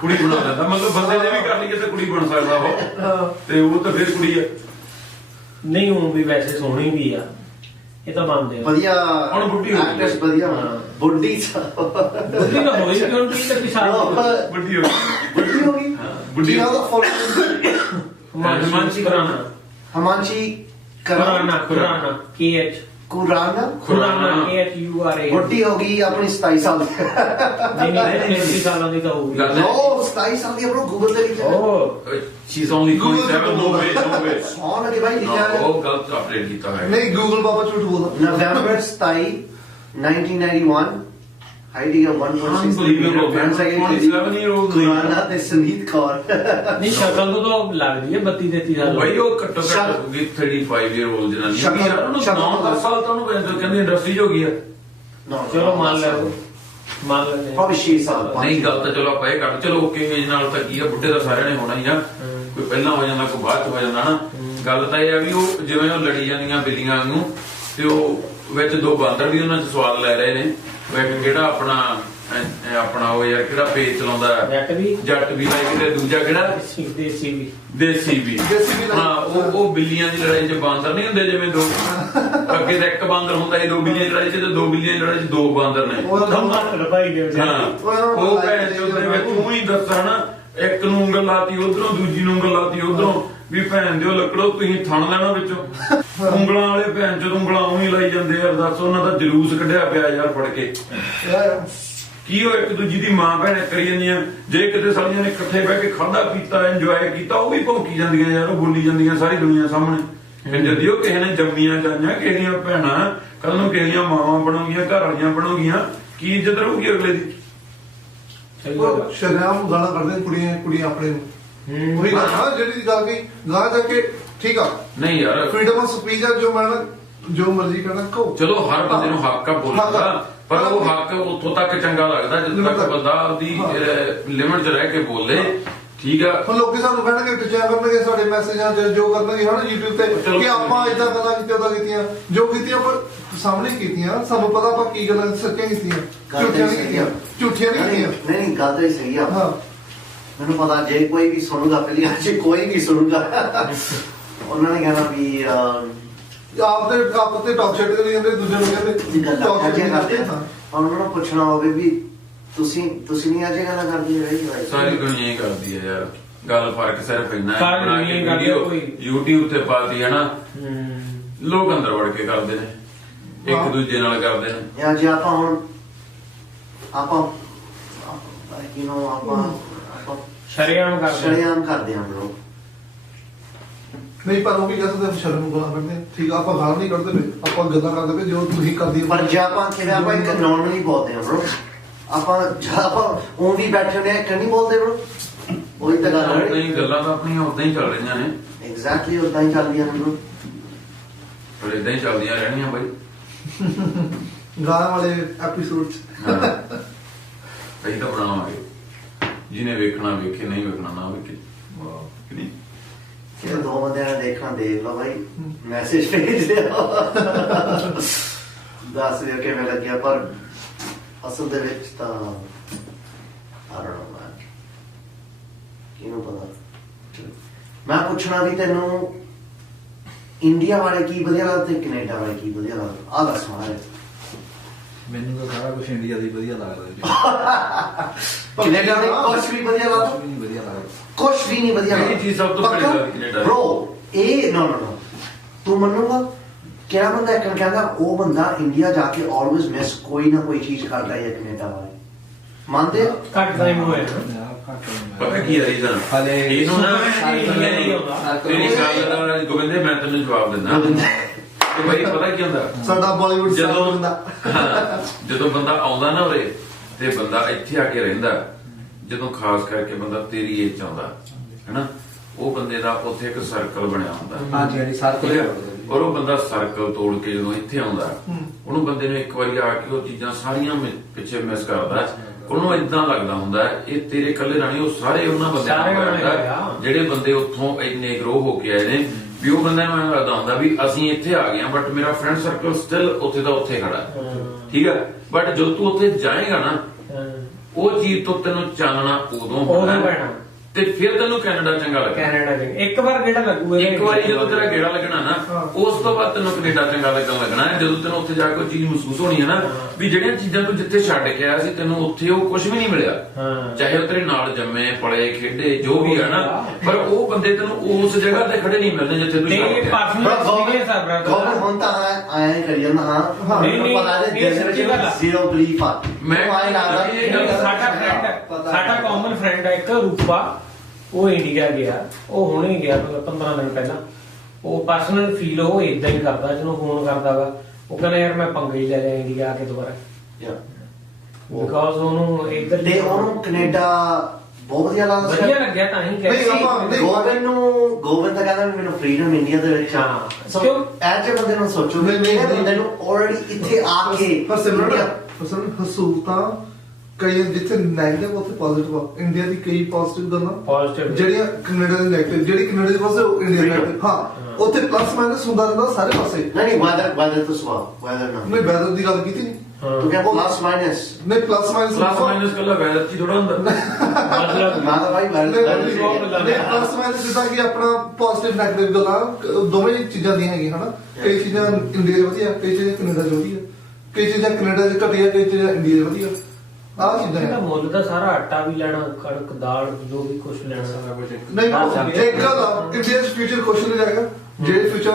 ਕੁੜੀ ਬਣਾ ਲੈਂਦਾ ਮਤਲਬ ਬੰਦੇ ਦੇ ਵੀ ਕਰ ਲਈਏ ਤੇ ਕੁੜੀ ਬਣ ਸਕਦਾ ਉਹ ਤੇ ਉਹ ਤਾਂ ਫਿਰ ਕੁੜੀ ਆ ਨਹੀਂ ਹੁਣ ਵੀ ਵੈਸੇ ਸੋਹਣੀ ਵੀ ਆ ਇਹ ਤਾਂ ਮੰਨਦੇ ਆ ਵਧੀਆ ਹੁਣ ਬੁੱਢੀ ਹੋ ਗਈ। actress ਵਧੀਆ ਬੁੱਢੀ ਬੁੱਢੀ ਤਾਂ ਹੋਈ ਕਿਉਂ 30 ਸਾਲ ਦੀ ਵੱਡੀ ਹੋ ਗਈ ਬੁੱਢੀ ਹੋ ਗਈ। ਬੁੱਢੀ ਕੀ ਉਹਦਾ phone Himanshi Khurana Himanshi Khurana KH Kurana Khurana KHURA ਬੁੱਢੀ ਹੋ ਗਈ ਆਪਣੀ 27 ਸਾਲ ਦੀ। ਨਹੀਂ 30 ਸਾਲਾਂ ਦੀ ਤਾਂ ਹੋਊਗੀ ਗੱਲ ਨੋ 27 ਸਾਲ ਦੀ ਆਪਣਾ ਗੂਗਲ ਤੇ ਲਿਖਿਆ ਉਹ she's only 27 no way ਸੌਣ ਅਗੇ ਭਾਈ ਲਿਖਿਆ ਹੈ ਉਹ ਗਲਤ ਅਪਡੇਟ ਕੀਤਾ ਹੈ ਨਹੀਂ ਗੂਗਲ ਬਾਬਾ ਝੂਠ ਬੋਲਦਾ। ਨਵੰਬਰ 27 1991 ਹਾਈਟ ਹੈ 1.6 Unbelievable, man. 27-year-old ਕੁਰਾਨਾ ਤੇ ਸੰਗੀਤ ਕੌਰ। ਨਹੀਂ ਸ਼ਕਲ ਤੋਂ ਤਾਂ ਲੱਗਦੀ ਹੈ 32-33 ਸਾਲ ਭਾਈ ਉਹ ਘੱਟੋ ਘੱਟ ਹੋ ਗਈ 35 year old ਜਨਾਨੀ ਸ਼ਕਲ- ਯਾਰ ਉਹਨੂੰ ਸ਼ਕਲ 9-10 ਸਾਲ ਤਾਂ ਉਹਨੂੰ ਕਹਿੰਦੇ ਇੰਡਸਟਰੀ 'ਚ ਹੋ ਗਈ ਆ ਚਲੋ ਮੰਨ ਲਿਓ ਮੰਨ ਲੈਂਦੇ Probably 6 ਸਾਲ ਨਹੀਂ ਗੱਲ ਤਾਂ ਚਲੋ ਆਪਾਂ ਇਹ ਕੱਢ ਚਲੋ ਓਕੇ ਏਜ ਨਾਲ ਤਾਂ ਕੀ ਆ ਬੁੱਢੇ ਦਾ ਸਾਰਿਆਂ ਨੇ ਹੋਣਾ ਹੀ ਆ ਕੋਈ ਪਹਿਲਾਂ ਹੋ ਜਾਂਦਾ ਕੋਈ ਬਾਅਦ ਚ ਹੋ ਜਾਂਦਾ ਨਾ ਗੱਲ ਤਾਂ ਇਹ ਆ ਵੀ ਉਹ ਜਿਵੇਂ ਉਹ ਲੜੀ ਜਾਂਦੀਆਂ ਬਿੱਲੀਆਂ ਵਾਂਗੂ ਤੇ ਉਹ ਵਿੱਚ ਦੋ ਬਾਂਦਰ ਵੀ ਉਹਨਾਂ 'ਚ ਸਵਾਦ ਲੈ ਰਹੇ ਨੇ ਉਹ ਇੱਕ ਕਿਹੜਾ ਆਪਣਾ ਉਹ ਯਾਰ ਕਿਹੜਾ ਪੇਜ ਚਲਾਉਂਦਾ ਜੱਟ ਵੀ ਲਾਈਕ ਤੇ ਦੂਜਾ ਕਿਹੜਾ ਦੇਸੀ ਵੀ ਦੇਸੀ ਵੀ ਹਾਂ ਉਹ ਬਿੱਲੀਆਂ ਦੀ ਲੜਾਈ 'ਚ ਬਾਂਦਰ ਨਹੀਂ ਹੁੰਦੇ ਜਿਵੇਂ ਦੋ ਅੱਗੇ ਤਾਂ ਇੱਕ ਬਾਂਦਰ ਹੁੰਦਾ ਸੀ ਦੋ ਬਿੱਲੀਆਂ ਦੀ ਲੜਾਈ 'ਚ ਤੇ ਦੋ ਬਿੱਲੀਆਂ ਦੀ ਲੜਾਈ 'ਚ ਦੋ ਬਾਂਦਰ ਨੇ ਹਾਂ ਉਹ ਭੈਣ ਚੋਦ ਦੇ ਵਿੱਚ ਤੂੰ ਹੀ ਦੱਸਾਂ ਨਾ ਇੱਕ ਨੂੰ ਉਂਗਲ ਲਾਤੀ ਉਧਰੋਂ ਦੂਜੀ ਨੂੰ ਉਂਗਲ ਲਾਤੀ ਉਧਰੋਂ ਵੀ ਭੈਣ ਦਿਓ ਲੱਕੜੋ ਤੁਸੀਂ ਥਣ ਲੈਣਾ ਵਿੱਚੋਂ ਉਂਗਲਾਂ ਵਾਲੇ ਭੈਣ ਚੋਦ ਉਂਗਲਾਂ ਉਹੀ ਲਾਈ ਜਾਂਦੇ ਯਾਰ ਦੱਸ ਉਹਨਾਂ ਦਾ ਜਲੂਸ ਕੱਢਿਆ ਪਿਆ ਯਾਰ ਫੜ ਕੇ ਕੀ ਉਹ ਇੱਕ ਦੂਜੀ ਦੀ ਮਾਂ ਭੈਣ ਕਰੀ ਜਾਂਦੀਆਂ ਜੇ ਕਿਤੇ ਸਾਰੀਆਂ ਨੇ ਇਕੱਠੇ ਬਹਿ ਕੇ ਖਾਧਾ ਪੀਤਾ ਇੰਜੋਏ ਕੀਤਾ ਉਹ ਵੀ ਭੌਂਕੀ ਜਾਂਦੀਆਂ ਯਾਰ ਉਹ ਬੋਲੀ ਜਾਂਦੀਆਂ ਸਾਰੀ ਦੁਨੀਆ ਸਾਹਮਣੇ ਜਦੀ ਉਹ ਕਿਸੇ ਨੇ ਜੰਮੀਆਂ ਜਾਈਆਂ ਕਿਸੇ ਦੀਆਂ ਭੈਣਾਂ ਕੱਲ ਨੂੰ ਕਿਸੇ ਦੀਆਂ ਮਾਵਾਂ ਬਣੋਗੀਆਂ ਘਰ ਵਾਲੀਆਂ ਬਣੋਗੀਆਂ ਕੀ ਇੱਜ਼ਤ ਰਹੂਗੀ ਅਗਲੇ ਦੀ ਸ਼ਰਿਆਮ ਗਾਲਾਂ ਕੱਢਦੇ ਕੁੜੀਆਂ ਆਪਣੇ ਨੂੰ ਉਹੀ ਗੱਲ ਆ ਜਿਹੜੀ ਦੀ ਗੱਲ ਗਈ ਗਾਂ ਜਾ ਕੇ ਠੀਕ ਆ ਨਹੀਂ ਯਾਰ ਫਰੀडम ਆਫ ਸਪੀਚ ਆ ਜੋ ਮੈਂ ਜੋ ਮਰਜ਼ੀ ਕਰਨਾ ਕਹੋ ਚਲੋ ਹਰ ਬੰਦੇ ਨੂੰ ਹੱਕ ਆ ਬੋਲਣ ਦਾ ਪਰ ਉਹ ਹੱਕ ਉੱਥੋਂ ਤੱਕ ਚੰਗਾ ਲੱਗਦਾ ਜਦੋਂ ਤੱਕ ਬੰਦਾ ਆਪਦੀ ਲਿਮਿਟ 'ਚ ਰਹਿ ਕੇ ਬੋਲੇ ਠੀਕ ਆ ਹੁਣ ਲੋਕੀ ਸਾਨੂੰ ਕਹਿਣਗੇ ਟਿਚਿਆ ਕਰਨਗੇ ਸਾਡੇ ਮੈਸੇਜਾਂ 'ਚ ਜੋ ਕਰਨਗੇ ਹਨਾ YouTube ਤੇ ਕਿ ਆਪਾਂ ਇਦਾਂ ਗੱਲਾਂ ਕੀਤੀਆਂ ਉਦਾਂ ਕੀਤੀਆਂ ਜੋ ਕੀਤੀਆਂ ਪਰ ਸਾਹਮਣੇ ਕੀਤੀਆਂ ਸਾਨੂੰ ਪਤਾ ਆਪਾਂ ਕੀ ਗੱਲਾਂ ਸੱਚੀਆਂ ਕੀਤੀਆਂ ਝੂਠੀਆਂ ਨਹੀਂ ਕੀਤੀਆਂ ਨਹੀਂ ਗੱਲ ਤਾਂ ਸਹੀ ਆ ਹਾਂ ਮੈਨੂੰ ਪਤਾ ਜੇ ਕੋਈ ਵੀ ਸੁਣੂਗਾ ਪਹਿਲੀ ਅੱਜ ਕੋਈ ਵੀ ਸੁਣੂਗਾ ਉਹਨਾਂ ਨੇ ਕਹਿਣਾ ਵੀ ਆਪ ਤੇ ਟੌਪ ਸ਼ੇਟ ਕਰੀ ਜਾਂਦੇ ਦੂਜੇ ਨੂੰ ਕਹਿੰਦੇ ਟੌਪ ਸ਼ੇਟ ਕਰਦੇ ਆ ਉਹਨਾਂ ਨੂੰ ਪੁੱਛਣਾ ਹੋਵੇ ਵੀ ਤੁਸੀਂ ਨਹੀਂ ਅੱਜ ਗੱਲਾਂ ਕਰਦੇ ਰਹੀ ਸਾਰੀ ਦੁਨੀਆ ਹੀ ਕਰਦੀ ਹੈ ਯਾਰ ਗੱਲ ਫਰਕ ਸਿਰਫ ਇੰਨਾ ਸਾਰੀ ਬਣਾ ਦੁਨੀਆ ਕੇ ਹੀ ਕਰਦੀ ਹੈ, ਵੀਡੀਓ YouTube ਤੇ ਪਾਤੀ ਹੈ ਨਾ ਲੋਕ ਅੰਦਰ ਵੜ ਕੇ ਕਰਦੇ ਨੇ ਇੱਕ ਦੂਜੇ ਨਾਲ ਕਰਦੇ ਨੇ ਜਾਂ ਜੇ ਆਪਾਂ ਹੁਣ ਆਪਾਂ ਸ਼ਰਿਆਮ ਕਰਦੇ ਹਾਂ ਲੋਕ ਨਹੀਂ ਪਰ ਉਹ ਵੀ ਕਹਿੰਦੇ ਸ਼ਰਮ ਨੂੰ ਗਾਲਾਂ ਕੱਢਦੇ ਠੀਕ ਆ ਆਪਾਂ ਗਾਲਾਂ ਨਹੀਂ ਕੱਢਦੇ ਪਏ ਆਪਾਂ ਗੱਲਾਂ ਕਰਦੇ ਪਏ ਜੋ ਤੁਸੀਂ ਕਰਦੀ ਪਰ ਜੇ ਆਪਾਂ ਕਿਵੇਂ ਆਪਾਂ ਇੱਕ ਨਾਰਮਲੀ ਬੋਲਦੇ ਹਾਂ ਬ్రో ਆਪਾਂ ਉਹ ਵੀ ਬੈਠੇ ਨੇ ਇੱਕ ਨਹੀਂ ਬੋਲਦੇ ਬ్రో ਉਹੀ ਤਾਂ ਗੱਲ ਹੈ ਨਹੀਂ ਗੱਲਾਂ ਤਾਂ ਆਪਣੀਆਂ ਉਦਾਂ ਹੀ ਚੱਲ ਰਹੀਆਂ ਨੇ ਐਗਜ਼ੈਕਟਲੀ ਉਦਾਂ ਹੀ ਚੱਲਦੀਆਂ ਨੇ ਬ్రో ਪਰ ਇਦਾਂ ਹੀ ਚੱਲਦੀਆਂ ਰਹਿਣੀਆਂ ਬਾਈ ਗਾਲਾਂ ਵਾਲੇ ਐਪੀਸੋਡ ਅਸੀਂ ਤਾਂ ਬਣਾਵਾਂਗੇ ਜਿਹਨੇ ਵੇਖਣਾ ਵੇਖੇ ਨਹੀਂ ਵੇਖਣਾ ਨਾ ਵੇਖੇ ਨਹੀਂ ਇਹ ਦੋ ਬੰਦਿਆਂ ਨੇ ਦੇਖਣਾ ਦੇਖ ਲਓ ਭਾਈ ਮੈਸੇਜ ਭੇਜ ਦਿਓ ਦੱਸ ਦਿਓ ਕਿਵੇਂ ਲੱਗਿਆ ਪਰ ਅਸਲ ਦੇ ਵਿੱਚ ਤਾਂ I don't know man ਕਿਹਨੂੰ ਪਤਾ ਮੈਂ ਪੁੱਛਣਾ ਵੀ ਤੈਨੂੰ ਇੰਡੀਆ ਵਾਲੇ ਕੀ ਵਧੀਆ ਲੱਗਦਾ ਤੇ ਕੈਨੇਡਾ ਵਾਲੇ ਕੀ ਵਧੀਆ ਲੱਗਦਾ ਆ ਦੱਸ ਮਾਰੇ ਮੈਨੂੰ ਤਾਂ ਸਾਰਾ ਕੁਝ ਇੰਡੀਆ ਦਾ ਹੀ ਵਧੀਆ ਲੱਗਦਾ ਜੀ ਕੈਨੇਡਾ ਦੇ ਕੁਝ ਵੀ ਵਧੀਆ ਲੱਗਦਾ ਕੁਝ ਵੀ ਨਹੀਂ ਵਧੀਆ ਲੱਗਦਾ ਕੁਝ ਵੀ ਨਹੀਂ ਵਧੀਆ ਇਹ ਚੀਜ਼ ਸਭ ਤੋਂ ਪਹਿਲੀ ਗੱਲ ਕੈਨੇਡਾ ਬ్రో ਇਹ no ਤੂੰ ਮੰਨੂਗਾ ਕਿਹੜਾ ਬੰਦਾ ਇੱਕ ਕਹਿੰਦਾ ਉਹ ਬੰਦਾ ਇੰਡੀਆ ਜਾ ਕੇ ਆਲਵੇਜ਼ ਮਿਸ ਕੋਈ ਨਾ ਕੋਈ ਚੀਜ਼ ਕਰਦਾ ਹੈ ਕੈਨੇਡਾ ਵਾਲੇ ਮੰਨਦੇ ਆ? ਘੱਟ ਟਾਈਮ ਹੋਇਆ ਪਤਾ ਕੀ ਰੀਜ਼ਨ ਹਲੇ ਇਹਨੂੰ ਨਾ ਤੇਰੀ ਨਹੀਂ ਗੱਲ ਦਾ ਗੋਬਿੰਦੇ ਮੈਂ ਤੈਨੂੰ ਜਵਾਬ ਦਿੰਦਾ ਕਿ ਭਾਈ ਪਤਾ ਕੀ ਹੁੰਦਾ ਸਾਡਾ ਬਾਲੀਵੁੱਡ ਜਦੋਂ ਬੰਦਾ ਆਉਂਦਾ ਨਾ ਉਰੇ ਤੇ ਬੰਦਾ ਇੱਥੇ ਆ ਕੇ ਰਹਿੰਦਾ, ਜਦੋਂ ਖਾਸ ਕਰਕੇ ਬੰਦਾ ਤੇਰੀ ਏਜ ਚ ਆਉਂਦਾ ਹੈਨਾ, ਉਹ ਬੰਦੇ ਦਾ ਉੱਥੇ ਇੱਕ ਸਰਕਲ ਬਣਿਆ ਹੁੰਦਾ। ਹਾਂਜੀ ਹਾਂਜੀ ਸਰਕਲ ਔਰ ਉਹ ਬੰਦਾ ਸਰਕਲ ਤੋੜ ਕੇ ਜਦੋਂ ਇੱਥੇ ਆਉਂਦਾ, ਉਹਨੂੰ ਬੰਦੇ ਨੂੰ ਇੱਕ ਵਾਰੀ ਆ ਕੇ ਉਹ ਚੀਜ਼ਾਂ ਸਾਰੀਆਂ ਪਿੱਛੇ ਮਿਸ ਕਰਦਾ। ਉਹਨੂੰ ਇਦਾਂ ਲੱਗਦਾ ਹੁੰਦਾ ਇਹ ਤੇਰੇ ਇਕੱਲੇ ਰਾਣੀ, ਉਹ ਸਾਰੇ ਉਹਨਾਂ ਬੰਦਿਆਂ ਜਿਹੜੇ ਬੰਦੇ ਉੱਥੋਂ ਇੰਨੇ ਗਰੋ ਹੋ ਕੇ ਆਏ ਨੇ, ਵੀ ਉਹ ਬੰਦਾ ਨੂੰ ਲੱਗਦਾ ਹੁੰਦਾ ਵੀ ਅਸੀਂ ਇੱਥੇ ਆ ਗਏ ਬਟ ਮੇਰਾ ਫਰੈਂਡ ਸਰਕਲ ਸਟਿਲ ਉੱਥੇ ਦਾ ਉੱਥੇ ਖੜਾ। ਠੀਕ ਹੈ, ਬਟ ਜਦੋਂ ਤੂੰ ਉੱਥੇ ਜਾਏਗਾ ਨਾ, ਉਹ ਚੀਜ਼ ਤੋਂ ਤੈਨੂੰ ਚਾਨਣਾ ਉਦੋਂ ਪੈਣਾ ਤੇ ਫਿਰ ਤੈਨੂੰ ਕੈਨੇਡਾ ਚੰਗਾ ਲੱਗਣਾ। ਕੈਨੇਡਾ ਇੱਕ ਵਾਰ ਗੇੜਾ ਲੱਗੂਗਾ, ਇੱਕ ਵਾਰੀ ਜਦੋਂ ਤੇਰਾ ਗੇੜਾ ਲੱਗਣਾ ਨਾ, ਉਸ ਤੋਂ ਬਾਅਦ ਤੈਨੂੰ ਕੈਨੇਡਾ ਚੰਗਾ ਲੱਗਣਾ ਹੈ। ਜਦੋਂ ਤੈਨੂੰ ਉੱਥੇ ਜਾ ਕੇ ਉਹ ਚੀਜ਼ ਮਹਿਸੂਸ ਹੋਣੀ ਹੈ ਨਾ ਵੀ ਜਿਹੜੀਆਂ ਚੀਜ਼ਾਂ ਤੂੰ ਜਿੱਥੇ ਛੱਡ ਕੇ ਆਇਆ ਸੀ ਤੈਨੂੰ ਉੱਥੇ ਉਹ ਕੁਝ ਵੀ ਨਹੀਂ ਮਿਲਿਆ, ਚਾਹੇ ਉਹ ਤੇਰੇ ਨਾਲ ਜੰਮੇ ਪਲੇ ਖੇਡੇ ਜੋ ਵੀ ਹੈ ਨਾ, ਪਰ ਉਹ ਬੰਦੇ ਤੈਨੂੰ ਉਸ ਜਗ੍ਹਾ ਤੇ ਖੜੇ ਨਹੀਂ ਮਿਲਦੇ ਜਿੱਥੇ ਤੂੰ ਛੱਡ ਕੇ ਆਇਆ। ਗੌਰਮੈਂਟ ਹੁਣ ਤਾਂ ਆਇਆ ਹੀ ਕਰੀ ਜਾਂਦਾ। ਹਾਂ ਨਹੀਂ, ਪਤਾ ਹੈ ਦਿਲ ਦੇ ਵਿੱਚ ਜ਼ੀਰੋ ਬਲੀਫ ਆ। ਮੈਂ ਸਾਡਾ ਕਾਮਨ ਫਰੈਂਡ ਹੈ ਇੱਕ ਰੂਪਾ, ਉਹ ਇੰਡੀਆ ਗਿਆ, ਉਹ ਹੁਣੇ ਗਿਆ 15 ਦਿਨ ਪਹਿਲਾਂ। ਉਹ ਪਰਸਨਲ ਫੀਲ ਉਹ ਇਦਾਂ ਹੀ ਕਰਦਾ, ਜਦੋਂ ਫੋਨ ਕਰਦਾ ਵਾ ਉਹ ਕਹਿੰਦਾ ਯਾਰ ਮੈਂ ਪੰਗੇ ਹੀ ਲੈ ਲਿਆ ਇੰਡੀਆ ਆ ਕੇ ਦੁਬਾਰਾ, ਬਿਕਾਜ਼ ਉਹਨੂੰ ਇੱਧਰ ਤੇ ਉਹਨੂੰ ਕੈਨੇਡਾ ਬਹੁਤ ਵਧੀਆ ਲੱਗਿਆ ਤਾਂ ਹੀ ਕਹਿੰਦੇ ਗੋਬਿੰਦ ਤਾਂ ਕਹਿੰਦਾ ਮੈਨੂੰ ਫ੍ਰੀडम ਇੰਡੀਆ ਦੇ ਵਿੱਚ ਆ। ਸੋ ਐਜ ਏ ਬੰਦੇ ਨੂੰ ਸੋਚੋ ਵੀ ਮੇਰੇ ਬੰਦੇ ਨੂੰ ਆਲਰੇਡੀ ਇੱਥੇ ਆ ਕੇ ਪਰ ਸਿਮਰਨ ਹਸੂਲਤਾਂ ਕਈ ਜਿੱਥੇ ਨੈਗੇਟਿਵ ਉੱਥੇ ਪੋਜ਼ਿਟਿਵ ਆ। ਇੰਡੀਆ ਦੀ ਕਈ ਪੋਜ਼ਿਟਿਵ ਗੱਲਾਂ ਜਿਹੜੀਆਂ ਕੈਨੇਡਾ ਦੀ ਨੈਗੇਟਿਵ, ਜਿਹੜੀ ਕੈਨੇਡਾ ਦੀ ਪਾਸੇ ਉਹ ਇੰਡੀਆ ਨੈਗੇਟਿਵ। ਹਾਂ ਉੱਥੇ ਪਲੱਸ ਮਾਈਨਸ ਹੁੰਦਾ ਰਹਿੰਦਾ ਸਾਰੇ ਪਾਸੇ। ਨਹੀਂ ਵੈਦਰ ਤੋਂ ਸਵਾਲ ਵੈਦਰ ਨਾ, ਨਹੀਂ ਵੈਦਰ ਦੀ ਗੱਲ ਕੀਤੀ ਨਹੀਂ ਤੂੰ ਕਿਹਾ ਪਲੱਸ ਮਾਈਨਸ, ਨਹੀਂ ਪਲੱਸ ਮਾਈਨਸ ਕੱਲਾ ਵੈਦਰ ਚ ਥੋੜਾ ਹੁੰਦਾ ਮਤਲਬ ਮੈਂ ਤਾਂ ਭਾਈ ਪਲੱਸ ਮਾਈਨਸ ਜਿੱਦਾਂ ਕਿ ਆਪਣਾ ਪੋਜ਼ਿਟਿਵ ਨੈਗੇਟਿਵ ਗੱਲਾਂ ਦੋਵੇਂ ਚੀਜ਼ਾਂ ਦੀਆਂ ਹੈਗੀਆਂ ਹਨਾ। ਕਈ ਚੀਜ਼ਾਂ ਇੰਡੀਆ ਦੀ ਵਧੀਆ, ਕਈ ਚੀਜ਼ਾਂ ਕੈਨੇਡਾ ਦੀ ਵਧੀਆ, ਕਈ ਚੀਜ਼ਾਂ ਕੈਨੇਡਾ ਦੀ ਘਟੀਆ, ਕਈ ਚੀਜ਼ਾਂ ਇੰਡੀਆ ਦੀ ਵਧੀਆ। ਆਹ ਚੀਜ਼ਾਂ ਦਾ ਮੁੱਲ ਦਾ ਸਾਰਾ ਆਟਾ ਵੀ ਲੈਣਾ, ਕਣਕ ਦਾਲ ਜੋ ਵੀ ਕੁਝ ਲੈਣਾ ਸਾਰਾ ਕੁਝ ਨਹੀਂ। ਇੱਕ ਗੱਲ ਆ, ਇੰਡੀਆ ਦਾ ਫਿਊਚਰ ਕੁਐਸਚਨ ਨਹੀਂ ਜਾਏਗਾ, ਜਿਹੜੇ ਫਿਊਚਰ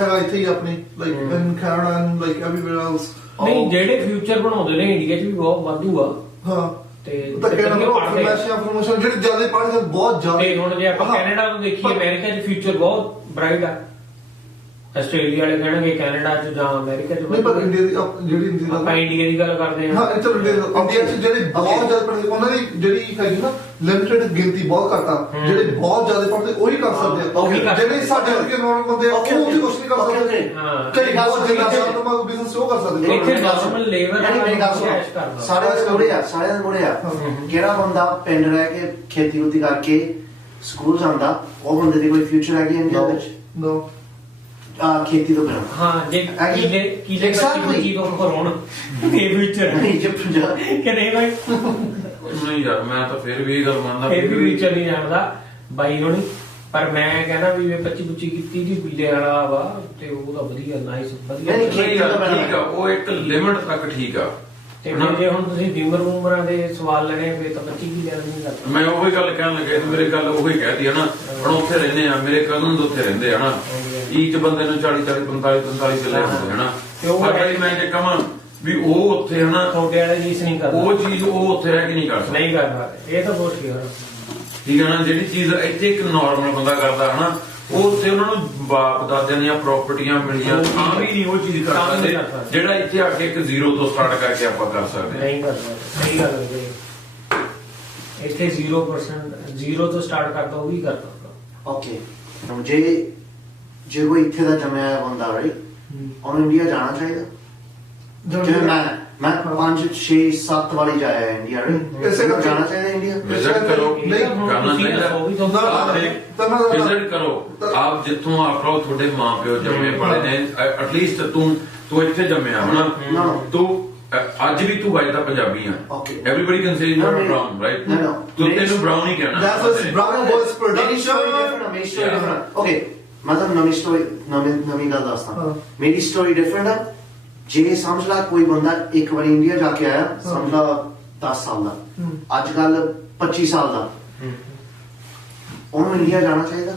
ਹੈਗਾ ਇੱਥੇ ਹੀ ਆਪਣੀ like in Canada and like everywhere else. ਨਹੀਂ ਜਿਹੜੇ ਫਿਊਚਰ ਬਣਾਉਂਦੇ ਨੇ ਇੰਡੀਆ 'ਚ ਵੀ ਬਹੁਤ ਵਾਧੂ ਆ। ਹਾਂ ਤੇ ਤਾਂ ਪ੍ਰਮੋਸ਼ਨ ਜਿਹੜੇ ਜ਼ਿਆਦਾ ਪੜ੍ਹਦੇ ਬਹੁਤ ਜ਼ਿਆਦਾ। ਤੇ ਹੁਣ ਜੇ ਆਪਾਂ ਕੈਨੇਡਾ ਨੂੰ ਦੇਖੀਏ, ਅਮਰੀਕਾ 'ਚ ਫਿਊਚਰ ਬਹੁਤ ਬ੍ਰਾਈਟ ਆ। ਆਸਟ੍ਰੇਲੀਆ ਵਾਲੇ ਕਹਿਣਗੇ ਕੈਨੇਡਾ 'ਚ ਜਾਂ ਅਮਰੀਕਾ 'ਚ। ਨਹੀਂ ਪਰ ਇੰਡੀਆ ਦੀ ਜਿਹੜੀ ਇੰਡੀਆ ਆਪਾਂ ਇੰਡੀਆ ਦੀ ਗੱਲ ਕਰਦੇ ਹਾਂ ਇੱਥੇ ਇੰਡੀਆ 'ਚ ਜਿਹੜੇ ਬਹੁਤ ਜ਼ਿਆਦਾ ਪੜ੍ਹਦੇ ਉਹਨਾਂ ਦੀ ਜਿਹੜੀ ਹੈਗੀ ਨਾ ਲਿਮਿਟਡ ਗਿਣਤੀ ਬਹੁਤ ਘੱਟ ਆ। ਜਿਹੜੇ ਬਹੁਤ ਜ਼ਿਆਦਾ ਪੜ੍ਹਦੇ ਉਹੀ ਕਰ ਸਕਦੇ ਆ, ਜਿਹੜੇ ਸਾਡੇ ਵਰਗੇ ਨੋਰਮਲ ਬੰਦੇ ਆ ਉਹ ਕੁਝ ਨਹੀਂ ਕਰ ਸਕਦੇ। ਕਈ ਬਹੁਤ ਜ਼ਿਆਦਾ ਨੋਰਮਲ ਬਿਜ਼ਨਸ ਉਹ ਕਰ ਸਕਦੇ। ਇੱਥੇ ਨਾਰਮਲ ਲੇਬਰ ਸਾਰਿਆਂ ਦੇ ਮੁੜੇ ਆ, ਸਾਰਿਆਂ ਦੇ ਮੁੜੇ ਆ। ਕਿਹੜਾ ਬੰਦਾ ਪਿੰਡ ਰਹਿ ਕੇ ਖੇਤੀ ਉਤੀ ਕਰਕੇ ਸਕੂਲ ਜਾਂਦਾ, ਉਹ ਬੰਦੇ ਦੀ ਕੋਈ ਫਿਊਚਰ ਹੈਗੀ ਇੰਡੀਆ ਵਿੱਚ? ਨੋ ਖੇਤੀ ਤੋਂ ਬਿਨਾਂ। ਹਾਂ ਜੇ ਕਿਲੇ ਬੱਚੀ ਤੋਂ ਉੱਪਰ ਹੋਣ ਇਹ ਫਿਊਚਰ ਨਹੀਂ ਜੇ ਪੰਜਾਬ ਕਿ ਨਹੀਂ ਭਾਈ? ਨਹੀਂ ਯਾਰ ਮੈਂ ਤਾਂ ਫਿਰ ਵੀ ਇਹ ਗੱਲ ਮੰਨਦਾ ਇਹ ਵੀ ਫਿਊਚਰ ਨਹੀਂ ਜਾਣਦਾ ਬਾਈ ਹੋਣੀ, ਪਰ ਮੈਂ ਕਹਿੰਦਾ ਵੀ 25 ਕੀਤੀ ਜੀ ਬਿੱਲੇ ਵਾਲਾ ਵਾ ਤੇ ਉਹ ਤਾਂ ਵਧੀਆ ਨਾਈਸ ਵਧੀਆ। ਠੀਕ ਆ, ਉਹ ਇੱਕ ਲਿਮਿਟ ਤੱਕ ਠੀਕ ਆ। ਤੇ ਜੇ ਹੁਣ ਤੁਸੀਂ ਵਿਮਰ ਵੂਮਰਾਂ ਦੇ ਸਵਾਲ ਲੈਣੇ ਫਿਰ ਤਾਂ 25 ਕੀ ਲੈਣਾ ਨਹੀਂ ਲੱਗਦਾ। ਮੈਂ ਉਹੀ ਗੱਲ ਕਹਿਣ ਲੱਗਾ, ਮੇਰੇ ਗੱਲ ਉਹੀ ਕਹਿਤੀ ਹੈ ਨਾ। ਹੁਣ ਉੱਥੇ ਰਹਿੰਦੇ ਆ, ਮੇਰੇ ਕਜ਼ਨ ਉੱਥੇ ਰਹਿੰਦੇ ਆ ਨਾ, ਈਚ ਬੰਦੇ ਨੂੰ 40 45 ਕਿੱਲੇ ਹੁੰਦੇ ਹਨਾ। ਪਰ ਮੈਂ ਜੇ ਕਹਾਂ ਵੀ ਉਹ ਉੱਥੇ ਹਨਾ ਤੁਹਾਡੇ ਵਾਲੇ ਚੀਜ਼ ਨਹੀਂ ਕਰਦਾ, ਉਹ ਚੀਜ਼ ਉਹ ਉੱਥੇ ਰਹਿ ਕੇ ਨਹੀਂ ਕਰ ਸਕਦਾ। ਨਹੀਂ ਕਰਦਾ, ਇਹ ਤਾਂ ਬਹੁਤ ਸ਼ੇਅਰ। ਠੀਕ ਹੈ ਨਾ, ਜਿਹੜੀ ਚੀਜ਼ ਇੱਥੇ ਇੱਕ ਨਾਰਮਲ ਬੰਦਾ ਕਰਦਾ ਹਨਾ, ਉਹ ਉੱਥੇ ਉਹਨਾਂ ਨੂੰ ਬਾਪ ਦਾਦਿਆਂ ਦੀਆਂ ਪ੍ਰਾਪਰਟੀਆਂ ਮਿਲੀਆਂ ਤਾਂ ਵੀ ਨਹੀਂ ਉਹ ਚੀਜ਼ ਕਰ ਸਕਦੇ ਜਿਹੜਾ ਇੱਥੇ ਆ ਕੇ ਇੱਕ ਜ਼ੀਰੋ ਤੋਂ ਸਟਾਰਟ ਕਰਕੇ ਆਪਾਂ ਕਰ ਸਕਦੇ। ਨਹੀਂ ਕਰਦਾ, ਸਹੀ ਗੱਲ ਹੈ। ਇੱਥੇ 0% ਜ਼ੀਰੋ ਤੋਂ ਸਟਾਰਟ ਕਰਦਾ ਉਹ ਵੀ ਕਰਦਾ। ਓਕੇ, ਜੇ ਕੋਈ ਇੱਥੇ ਦਾ ਜੰਮਿਆ ਹੋਇਆ ਬੰਦਾ ਰਾਈਟ, ਉਹਨੂੰ ਇੰਡੀਆ ਜਾਣਾ ਚਾਹੀਦਾ? ਜਿਵੇਂ ਮੈਂ 5 6 7 ਵਾਲੀ ਜਾਇਆ ਇੰਡੀਆ ਰਾਈਟ, ਇਸੇ ਨੂੰ ਜਾਣਾ ਚਾਹੀਦਾ ਇੰਡੀਆ? ਵਿਜ਼ਿਟ ਕਰੋ, ਕਰਨਾ ਚਾਹੀਦਾ, ਵਿਜ਼ਿਟ ਕਰੋ। ਆਪ ਜਿੱਥੋਂ ਆਫਰੋ ਤੁਹਾਡੇ ਮਾਂ ਪਿਓ ਜੰਮੇ ਪਲੇ ਨੇ, ਐਟਲੀਸਟ ਤੂੰ ਇੱਥੇ ਜੰਮਿਆ ਹੋਣਾ, ਤੂੰ ਅੱਜ ਵੀ ਤੂੰ ਵਜਦਾ ਪੰਜਾਬੀ ਆ। Everybody can say you are brown right, ਤੂੰ ਤੈਨੂੰ ਬ੍ਰਾਊਨ ਹੀ ਕਹਿਣਾ। That's what brown was production. Okay, ਮਤਲਬ ਨਵੀਂ ਗੱਲ ਦੱਸਦਾ। ਮੇਰੀ ਸਟੋਰੀ ਡਿਫਰੈਂਟ ਆ। ਜੇ ਸਮਝ ਲਾ ਕੋਈ ਬੰਦਾ ਇੱਕ ਵਾਰੀ ਇੰਡੀਆ ਜਾ ਕੇ ਆਇਆ, ਸਮਝ ਲਾ 10 ਸਾਲ ਦਾ, ਅੱਜ ਕੱਲ 25 ਸਾਲ ਦਾ, ਉਹਨੂੰ ਇੰਡੀਆ ਜਾਣਾ ਚਾਹੀਦਾ?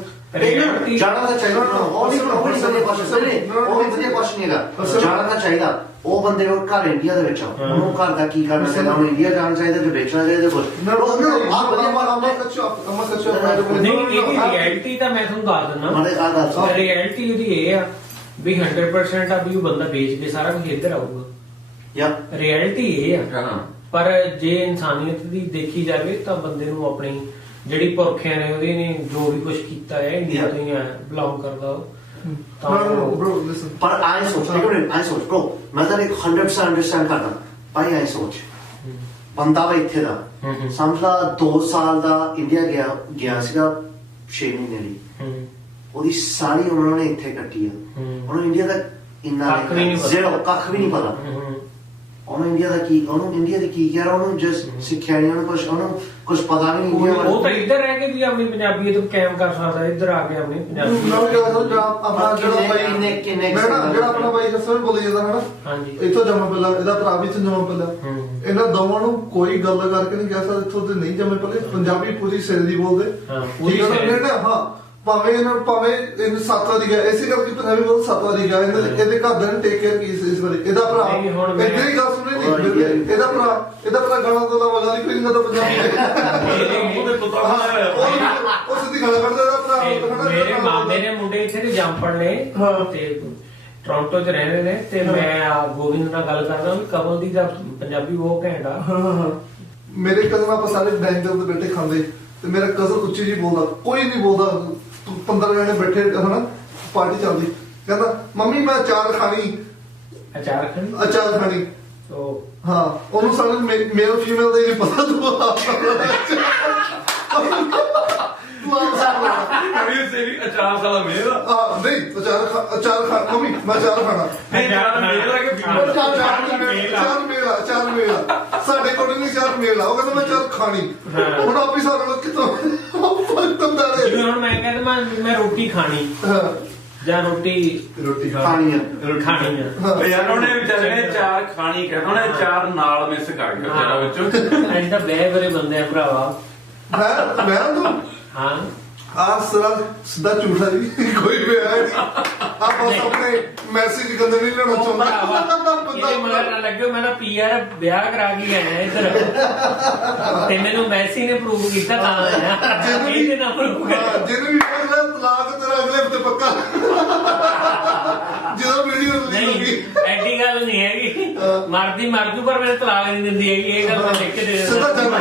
ਜਾਣਾ ਤਾਂ ਚਾਹੀਦਾ ਉਹ ਵੀ ਵਧੀਆ ਕੁਐਸਚਨ ਨਹੀਂ ਹੈਗਾ ਜਾਣਾ ਤਾਂ ਚਾਹੀਦਾ ਉਹ ਬੰਦੇ ਉਹ ਘਰ ਇੰਡੀਆ ਦੇ ਵਿੱਚ ਆ ਉਹਨੂੰ ਘਰ ਦਾ ਕੀ ਕਰਨਾ ਚਾਹੀਦਾ ਉਹਨੂੰ ਇੰਡੀਆ ਜਾਣਾ ਚਾਹੀਦਾ ਜਾਂ ਵੇਚਣਾ ਚਾਹੀਦਾ ਕੁਝ ਨਹੀਂ ਇਹਦੀ ਰਿਐਲਿਟੀ ਤਾਂ ਮੈਂ ਤੁਹਾਨੂੰ ਦੱਸ ਦਿੰਦਾ ਰਿਐਲਿਟੀ ਉਹਦੀ ਇਹ ਆ ਵੀ 100% ਆ ਵੀ ਉਹ ਬੰਦਾ ਵੇਚ ਕੇ ਸਾਰਾ ਕੁਝ ਇੱਧਰ ਆਊਗਾ ਰਿਐਲਿਟੀ ਇਹ ਆ ਪਰ ਜੇ ਇਨਸਾਨੀਅਤ ਦੀ ਦੇਖੀ ਜਾਵੇ ਤਾਂ ਬੰਦੇ ਨੂੰ ਆਪਣੀ ਜਿਹੜੀ ਪੁਰਖਿਆਂ ਨੇ ਉਹਦੇ ਨੇ ਜੋ ਵੀ ਕੁਝ ਕੀਤਾ ਹੈ ਇੰਡੀਆ ਤੋਂ ਹੀ ਬਿਲੋਂਗ ਕਰਦਾ ਉਹ ਪਰ ਆਏ ਸੋਚ bro ਮੈਂ ਤਾਂ 100% ਅੰਡਰਸਟੈਂਡ ਕਰਦਾ ਭਾਈ ਆਏ ਸੋਚ ਬੰਦਾ ਵਾ ਇੱਥੇ ਦਾ ਸਮਝ ਲਾ 2 ਸਾਲ ਦਾ ਇੰਡੀਆ ਗਿਆ ਸੀਗਾ 6 ਮਹੀਨੇ ਲਈ ਉਹਦੀ ਸਾਰੀ ਉਮਰ ਉਹਨੇ ਇੱਥੇ ਕੱਟੀ ਆ ਉਹਨੂੰ ਇੰਡੀਆ ਦਾ ਇੰਨਾ ਜ਼ੀਰੋ ਕੱਖ ਵੀ ਨਹੀਂ ਪਤਾ ਉਹਨੂੰ ਇੰਡੀਆ ਦੀ ਕੀ ਕਿਹਾ ਉਹਨੂੰ ਜਸਟ ਸਿੱਖਿਆ ਨਹੀਂ ਉਹਨੂੰ ਕੁਝ ਪਤਾ ਵੀ ਨਹੀਂ ਉਹ ਤਾਂ ਇੱਧਰ ਰਹਿ ਕੇ ਵੀ ਆਪਣੀ ਪੰਜਾਬੀਅਤ ਨੂੰ ਕਾਇਮ ਕਰ ਸਕਦਾ ਇੱਧਰ ਆ ਕੇ ਆਪਣੀ ਪੰਜਾਬੀ ਜਿਹੜਾ ਆਪਣਾ ਬਾਈ ਜਸਰ ਬੋਲੀ ਜਾਂਦਾ ਹਨਾ ਇੱਥੋਂ ਜੰਮਾ ਪਹਿਲਾਂ ਇਹਦਾ ਭਰਾ ਵੀ ਇੱਥੋਂ ਜੰਮਾ ਪਹਿਲਾਂ ਇਹਨਾਂ ਦੋਵਾਂ ਨੂੰ ਕੋਈ ਗੱਲ ਕਰਕੇ ਨਹੀਂ ਕਹਿ ਸਕਦਾ ਇੱਥੋਂ ਦੇ ਨਹੀਂ ਜੰਮੇ ਪਹਿਲੇ ਪੰਜਾਬੀ ਪੂਰੀ ਸਿਰ ਦੀ ਬੋਲਦੇ ਹਾਂ ਭਾਵੇਂ ਇਹਨੂੰ 7 ਵਾਰੀ ਗਿਆ ਇਸੇ ਕਰਕੇ ਪੰਜਾਬੀ ਬਹੁਤ 7 ਵਾਰੀ ਗਿਆ ਇਹਦੇ ਘਰ ਦੇ ਨੇ ਟੇਕ ਕੇਅਰ ਕੀ ਇਸ ਵਾਰੀ ਇਹਦਾ ਭਰਾ ਇੱਦਾਂ ਹੀ ਗੱਲ ਸੁਣੇ ਨਹੀਂ ਇਹਦਾ ਭਰਾ ਗਾਣਾ ਤੋਂ ਵਗਾ ਦੀ ਕੋਈ ਨਾ ਤਾਂ ਪੰਜਾਬੀ ਉਹ ਸਿੱਧੀ ਗੱਲ ਕਰਦਾ ਇਹਦਾ ਭਰਾ ਮੇਰੇ ਮਾਮੇ ਨੇ ਮੁੰਡੇ ਇੱਥੇ ਦੇ ਜੰਪੜ ਨੇ ਤੇ ਟੋਰਾਂਟੋ 'ਚ ਰਹਿੰਦੇ ਨੇ ਤੇ ਮੈਂ ਗੋਬਿੰਦ ਨਾਲ ਗੱਲ ਕਰਦਾ ਵੀ ਕਮਲਦੀਪ ਦਾ ਪੰਜਾਬੀ ਬਹੁਤ ਘੈਂਟ ਆ ਮੇਰੇ ਕਜ਼ਨ ਆਪਾਂ ਸਾਰੇ ਡਾਈਨਿੰਗ ਟੇਬਲ ਤੇ ਬੈਠੇ ਖਾਂਦੇ ਤੇ ਮੇਰਾ ਕਜ਼ਨ ਉੱਚੀ ਜੀ ਬੋਲਦਾ ਕੋਈ ਨਹੀਂ ਬੋਲਦਾ 15 ਜਣੇ ਬੈਠੇ ਹਨਾ ਪਾਰਟੀ ਚੱਲਦੀ ਕਹਿੰਦਾ ਮੰਮੀ ਮੈਂ ਅਚਾਰ ਖਾਣੀ ਹਾਂ ਉਹਨੂੰ ਸਾਰੇ ਮੇਲ ਫੀਮੇਲ ਦਾ ਹੀ ਨਹੀਂ ਪਤਾ ਤੂੰ ਅਚਾਰ ਸਾਲਾ ਮੇਲ ਨਹੀਂ ਅਚਾਰ ਖਾ ਮੰਮੀ ਮੈਂ ਅਚਾਰ ਖਾਣਾ ਚਾਰ ਮੇਲ ਸਾਡੇ ਕੋਲ ਨਹੀਂ ਚਾਰ ਮੇਲ ਆ ਉਹ ਕਹਿੰਦਾ ਮੈਂ ਚਾਰ ਖਾਣੀ ਹੁਣ ਆਪੀ ਸਾਡੇ ਲੋਕ ਕਿਤੋਂ ਹੁਣ ਮੈਂ ਕਹਿੰਦਾ ਮੈਂ ਰੋਟੀ ਖਾਣੀ ਜਾਂ ਰੋਟੀ ਖਾਣੀ ਆ ਯਾਰ ਉਹਨੇ ਵਿਚਾਰੇ ਨੇ ਚਾਰ ਖਾਣੀ ਕਹਿਣਾ ਉਹਨੇ ਚਾਰ ਨਾਲ ਮਿਸ ਕਰ ਗਿਆ ਵਿਚਾਰਾ ਵਿੱਚੋਂ ਐਂ ਤਾਂ ਬਹਿ ਬਰੇ ਬੰਦੇ ਆ ਭਰਾਵਾ ਮੈਂ ਤੂੰ ਹਾਂ ਸਿੱਧਾ ਝੂਠਾ ਜੀ ਕੋਈ ਵਿਆਹ ਨਹੀਂ ਆਪਾਂ ਆਪਣੇ ਮੈਸੇਜ ਗੰਦੇ ਨਹੀਂ ਲੈਣਾ ਚਾਹੁੰਦਾ ਇਹ ਮਗਰ ਨਾ ਲੱਗਿਓ ਮੈਂ ਤਾਂ ਪੀਆਰ ਵਿਆਹ ਕਰਾ ਕੇ ਆਇਆ ਇੱਧਰ ਤੇ ਮੈਨੂੰ ਮੈਸੀ ਨੇ ਪ੍ਰੂਵ ਕੀਤਾ ਤਾਂ ਆਇਆ ਇਹਦੇ ਨਾਲ ਪ੍ਰੂਵ ਕਰ ਜਿਹਨੂੰ ਵੀ ਕਹਿੰਦਾ ਤਲਾਕ ਤੇਰਾ ਅਗਲੇ ਹਫਤੇ ਪੱਕਾ ਜਦੋਂ ਵੀਡੀਓ ਨਹੀਂ ਐਡੀ ਗੱਲ ਨਹੀਂ ਹੈਗੀ ਮਰਦੀ ਮਰ ਜੂ ਪਰ ਮੇਰੇ ਤਲਾਕ ਨਹੀਂ ਦਿੰਦੀ ਹੈਗੀ ਇਹ ਗੱਲ ਮੈਂ ਲਿਖ ਕੇ ਦੇ ਸਿੱਧਾ ਦਿੰਦਾ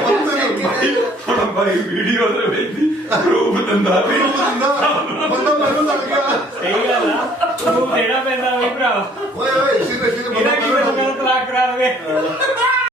ਹੁਣ ਭਾਈ ਵੀਡੀਓ ਦੇ ਵਿੱਚ ਪ੍ਰੂਫ ਦਿੰਦਾ ਬੰਦਾ ਮੈਨੂੰ ਲੱਗ ਗਿਆ ਸਹੀ ਗੱਲ ਆ ਤੂੰ ਦੇਣਾ ਪੈਂਦਾ ਵੇ ਭਰਾ ਓਏ ਸੀਰੀਅਸਲੀ ਇਹਦਾ ਕੀ ਮੈਨੂੰ ਤਲਾਕ ਕਰਾ ਦੇਵੇ